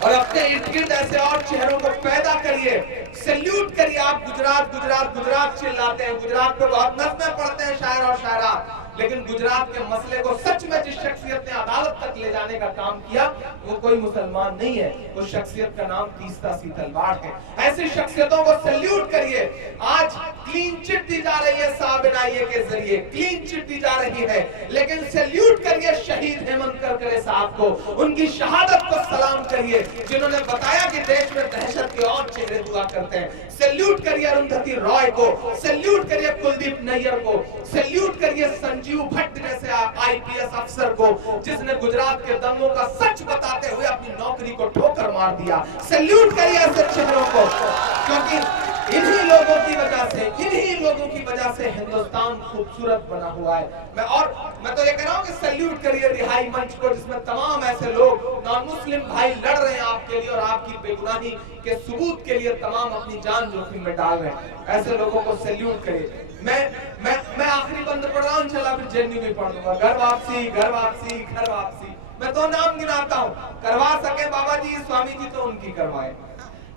और अपने इर्द गिर्द ऐसे और चेहरों को पैदा करिए। सैल्यूट करिए। आप गुजरात गुजरात गुजरात चिल्लाते हैं, गुजरात पे बहुत नज़्में पढ़ते हैं शायर और शायरा, लेकिन गुजरात के मसले को सच में जिस शख्सियत ने अदालत तक ले जाने का काम किया वो कोई मुसलमान नहीं है, उस शख्सियत का नाम तीस्ता सीतलवाड़ है। ऐसी शख्सियतों को सैल्यूट करिए। आज क्लीन चिट दी जा रही है साबिनाइये के जरिए, क्लीन चिट दी जा रही है, लेकिन सैल्यूट करिए शहीद हेमंत करकरे साहब को, उनकी शहादत को सलाम करिए जिन्होंने बताया कि देश में दहशत के और चेहरे हुआ करते हैं। सैल्यूट करिए अरुंधति रॉय को, सैल्यूट करिए कुलदीप नैयर को, सैल्यूट करिए संजीव भट्ट जैसे आईपीएस अफसर को जिसने गुजरात के दंगों का सच बताते हुए अपनी नौकरी को ठोकर मार दिया। सैल्यूट करिए ऐसे चेहरों को, क्योंकि इन्हीं लोगों की वजह से हिंदुस्तान खूबसूरत बना हुआ है। मैं तो ये कह रहा हूँ कि सैल्यूट करिए रिहाई मंच को, जिसमें तमाम ऐसे लोग नॉन मुस्लिम भाई लड़ रहे हैं आपके लिए और आपकी बेगुनाही के सबूत के लिए तमाम अपनी जान जोखिम में डाल रहे हैं। ऐसे लोगों को सैल्यूट करिए। मैं आखिरी बंद पढ़ रहा हूँ, इंशाल्लाह फिर जेएनयू भी पढ़ दूंगा। घर वापसी, घर वापसी, घर वापसी। मैं तो नाम गिनाता हूँ, करवा सके बाबा जी स्वामी जी तो उनकी करवाए।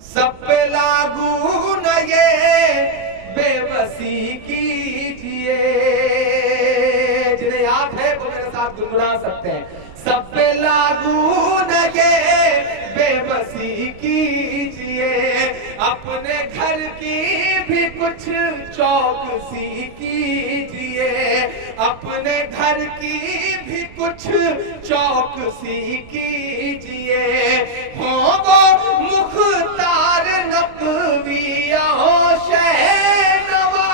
सब पे लागू न ये बेबसी कीजिए, जिन्हें याद है वो मेरे साथ गुनगुना सकते हैं। सब पे लागू न ये बेबसी कीजिए, अपने घर की भी कुछ चौकसी कीजिए, अपने घर की भी कुछ चौकसी कीजिए। हो वो मुख्तार नकविया हो शहनवाज,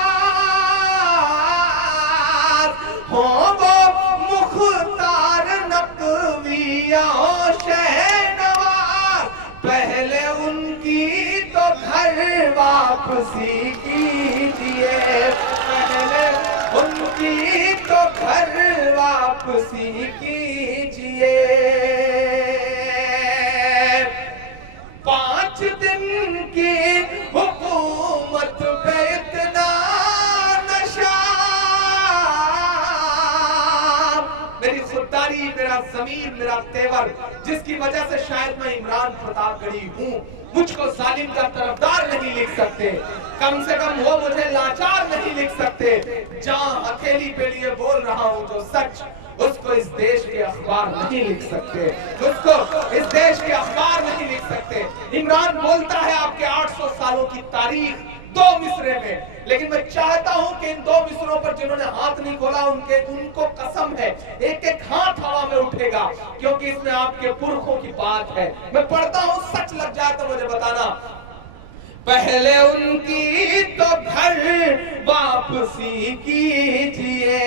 हो वो मुख्तार नकविया हो शहनवाज, पहले उनकी तो घर वापसी कीजिए, पहले उनकी तो घर वापसी कीजिए। 5 दिन की हुकूमत पे इतना नशा, मेरी खुददारी, मेरा ज़मीर, मेरा तेवर, जिसकी वजह से शायद मैं इमरान प्रतापगढ़ी हूँ, मुझको जालिम का तरफदार नहीं लिख सकते, कम से कम वो मुझे लाचार नहीं लिख सकते। जहां अकेली पे लिए बोल रहा हूँ जो सच, उसको इस देश के अखबार नहीं लिख सकते, उसको इस देश के अखबार नहीं लिख सकते। इमरान बोलता है आपके 800 सालों की तारीख 2 मिसरे में, लेकिन मैं चाहता हूं कि इन 2 मिसरों पर जिन्होंने हाथ नहीं खोला उनको कसम है एक एक हाथ हवा में उठेगा, क्योंकि इसमें आपके पुरखों की बात है। मैं पढ़ता हूं, सच लग जाए तो मुझे बताना। पहले उनकी तो घर वापसी कीजिए,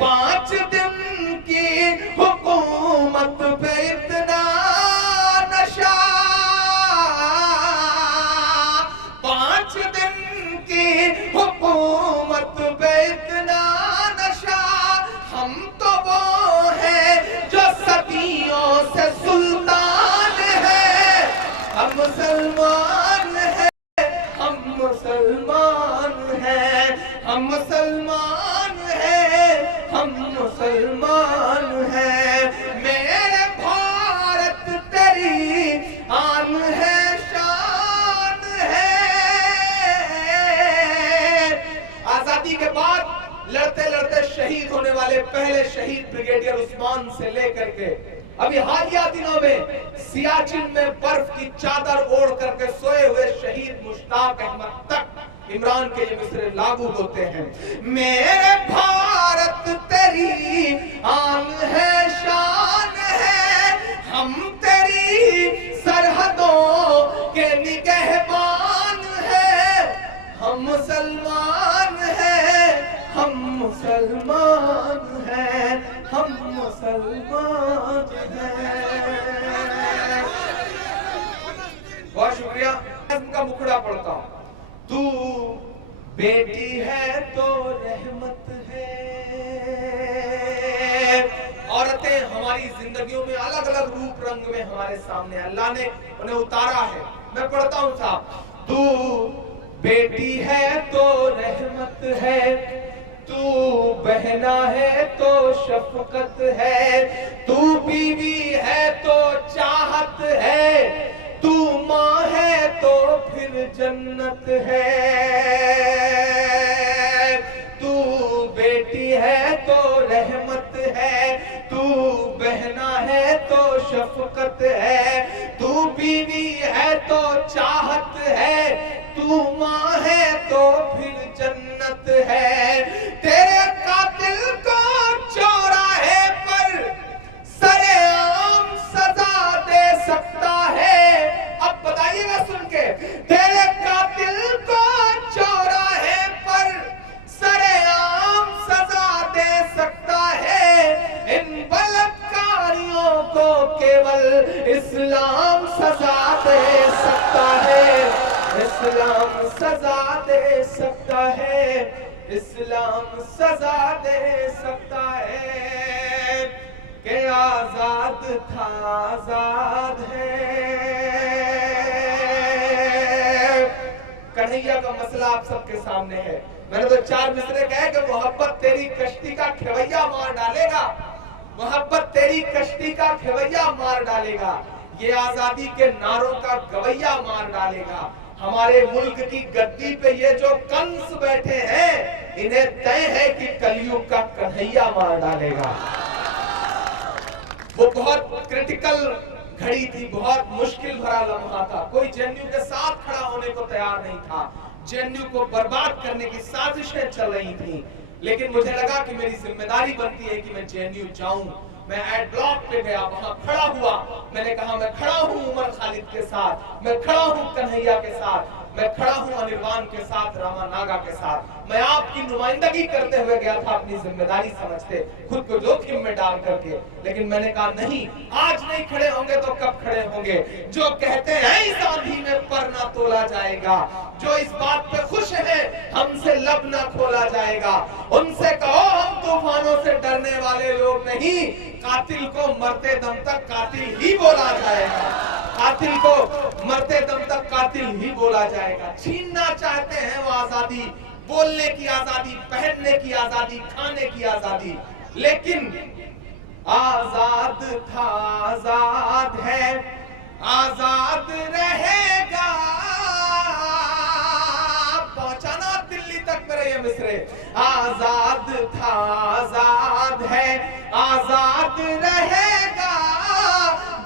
5 दिन की हुकूमत पे इतना नशा, 5 दिन की हुकूमत पे इतना नशा। हम तो वो हैं जो सदियों से सुल्तान हैं, हम मुसलमान हैं, हम मुसलमान हैं, हम मुसलमान हैं, हम मुसलमान हैं। मेरे भारत तेरी आन है, शान है। आजादी के बाद लड़ते लड़ते शहीद होने वाले पहले शहीद ब्रिगेडियर उस्मान से लेकर के अभी हालिया दिनों में सियाचिन में बर्फ की चादर ओढ़ करके सोए हुए शहीद मुश्ताक अहमद तक इमरान के ये मिसरे लागू होते हैं। मेरे भारत तेरी आन है, शान है, हम तेरी सरहदों के निगहबान हैं, हम मुसलमान हैं, हम मुसलमान हैं, हम मुसलमान हैं। बहुत शुक्रिया। उनका मुखड़ा पढ़ता हूं। तू बेटी है तो रहमत है। औरतें हमारी जिंदगियों में अलग अलग रूप रंग में हमारे सामने अल्लाह ने उन्हें उतारा है। मैं पढ़ता हूं साहब। तू बेटी है तो रहमत है, तू बहना है तो शफकत है, तू बीवी है तो चाहत है, तू माँ है तो फिर जन्नत है। तू बेटी है तो रहमत है, तू बहना है तो शफकत है, तू बीवी है तो चाहत है, तू माँ है तो फिर जन्नत है। तेरे कातिल को चौराहे पर सरेआम सजा दे सकता है। अब बताइएगा सुन के, तेरे कातिल को चौराहे पर सरेआम सजा दे सकता है। इन बलात्कारियों को केवल इस्लाम सजा दे सकता है, इस्लाम सजा दे सकता है, इस्लाम सजा दे सकता है। के आजाद था आजाद है। कन्हैया का मसला आप सबके सामने है। मैंने तो 4 मिसरे कहे कि मोहब्बत तेरी कश्ती का खेवैया मार डालेगा, मोहब्बत तेरी कश्ती का खेवैया मार डालेगा, ये आजादी के नारों का गवैया मार डालेगा। हमारे मुल्क की गद्दी पे ये जो कंस बैठे हैं, इन्हें तय है कि कलयुग का कन्हैया मार डालेगा। वो बहुत क्रिटिकल घड़ी थी, बहुत मुश्किल भरा लम्हा था। कोई जेएनयू के साथ खड़ा होने को तैयार नहीं था, जेएनयू को बर्बाद करने की साजिशें चल रही थी। लेकिन मुझे लगा कि मेरी जिम्मेदारी बनती है कि मैं जेएनयू जाऊं। मैं एड ब्लॉक पे गया, वहां खड़ा हुआ, मैंने कहा मैं खड़ा हूं उमर खालिद के साथ, मैं खड़ा हूं कन्हैया के साथ। मैं खड़ा हूं अनिर्बान के साथ, रामा नागा के साथ। मैं आपकी नुमाइंदगी करते हुए गया था अपनी जिम्मेदारी समझते, खुद को जोखिम में डाल करके, लेकिन मैंने कहा नहीं, आज नहीं खड़े होंगे तो कब खड़े होंगे। जो कहते हैं इस आंधी में पर ना तोला जाएगा, जो इस बात पे खुश है हमसे लब ना खोला जाएगा, उनसे कहो हम तूफानों से डरने वाले लोग नहीं, कातिल को मरते दम तक कातिल ही बोला जाएगा, कातिल को मरते दम तक कातिल ही बोला जाएगा। छीनना चाहते हैं वो आजादी, बोलने की आजादी, पहनने की आजादी, खाने की आजादी, लेकिन आजाद था आजाद है, आजाद रहेगा। पहुंचाना दिल्ली तक मेरे ये मिसरे, आजाद था आजाद है, आजाद रहेगा।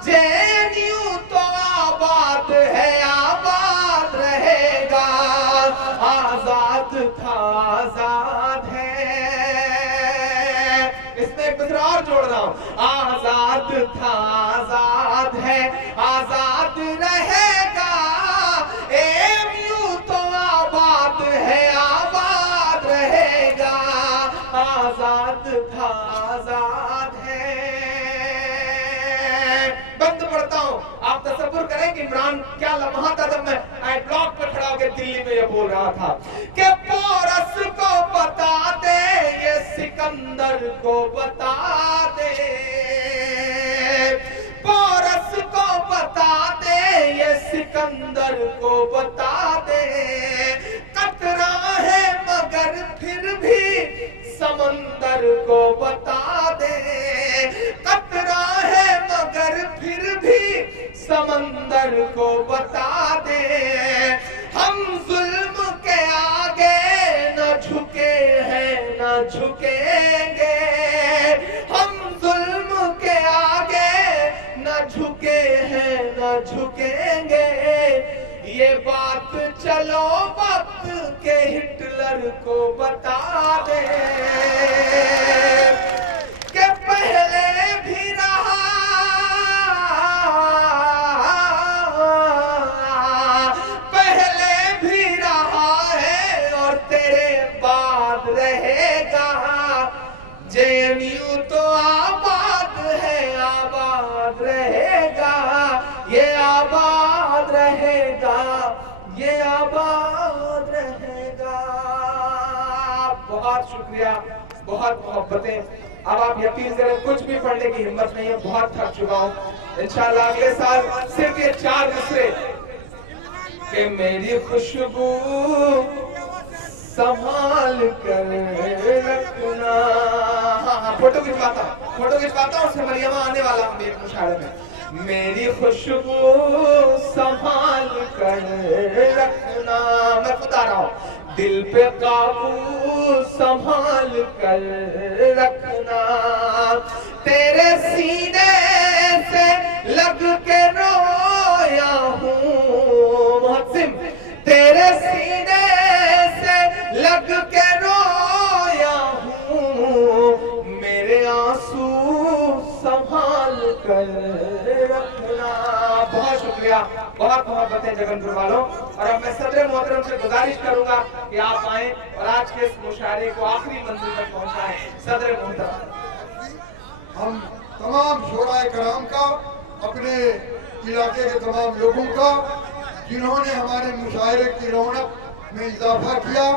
जेएनयू तो आबाद है, आबाद रहेगा। आजाद था आजाद है, इसमें एक मिसरा और जोड़ रहा हूं, आजाद था आजाद है, आजाद रहेगा। एएमयू तो आबाद है, आबाद रहेगा। आजाद था आजाद है। बंद पढ़ता हूं, आप तसव्वुर करें कि इमरान क्या लम्हा था जब मैं आई ब्लॉक पे खड़ा होकर दिल्ली में ये बोल रहा था कि पोरस को बता दे, ये सिकंदर को बता दे, पोरस को बता दे, ये सिकंदर को बता दे। कतरा है मगर फिर भी समंदर को बता दे, कतरा है मगर फिर भी समंदर को बता दे। हम जुल्म के आगे न झुके हैं न झुकेंगे, हम जुल्म के आगे न झुके हैं न झुकेंगे। ये बात चलो वक्त के हिटलर को बता दे कि पहले भी रहा, पहले भी रहा है और तेरे बाद रहेगा। जेएनयू तो आबाद है, आबाद रहेगा, ये आबाद रहेगा, ये आबाद रहेगा। बहुत शुक्रिया, बहुत मोहब्बतें। अब आप यकीन करें कुछ भी पढ़ने की हिम्मत नहीं है, बहुत थक चुका हूं। इंशाल्लाह अगले साल सिर्फ ये 4 मिसरे कि मेरी खुशबू संभाल कर रखना। हाँ, फोटो खिंचवाता हूँ, उससे मरियमा आने वाला हूँ एक मुशायरे में। मेरी खुशबू संभाल कर रखना, मैं खुद आ रहा हूँ। दिल पे काबू संभाल कर रखना, तेरे सीने से लग के रोया हूँ मुहसिन, तेरे सीने से लग के रोया हूँ। मेरे आंसू संभाल कर रखना। बहुत शुक्रिया, बहुत मोहब्बतें जगनपुर वालों। और अब मैं सदर मोहतरम से गुजारिश करूंगा कि आप आए और आज के इस मुशायरे को आखिरी मंजिल तक पहुंचाएं। सदर मोहतरम, हम तमाम शोराए कराम का, अपने इलाके के तमाम लोगों का जिन्होंने हमारे मुशायरे की रौनक में इजाफा किया।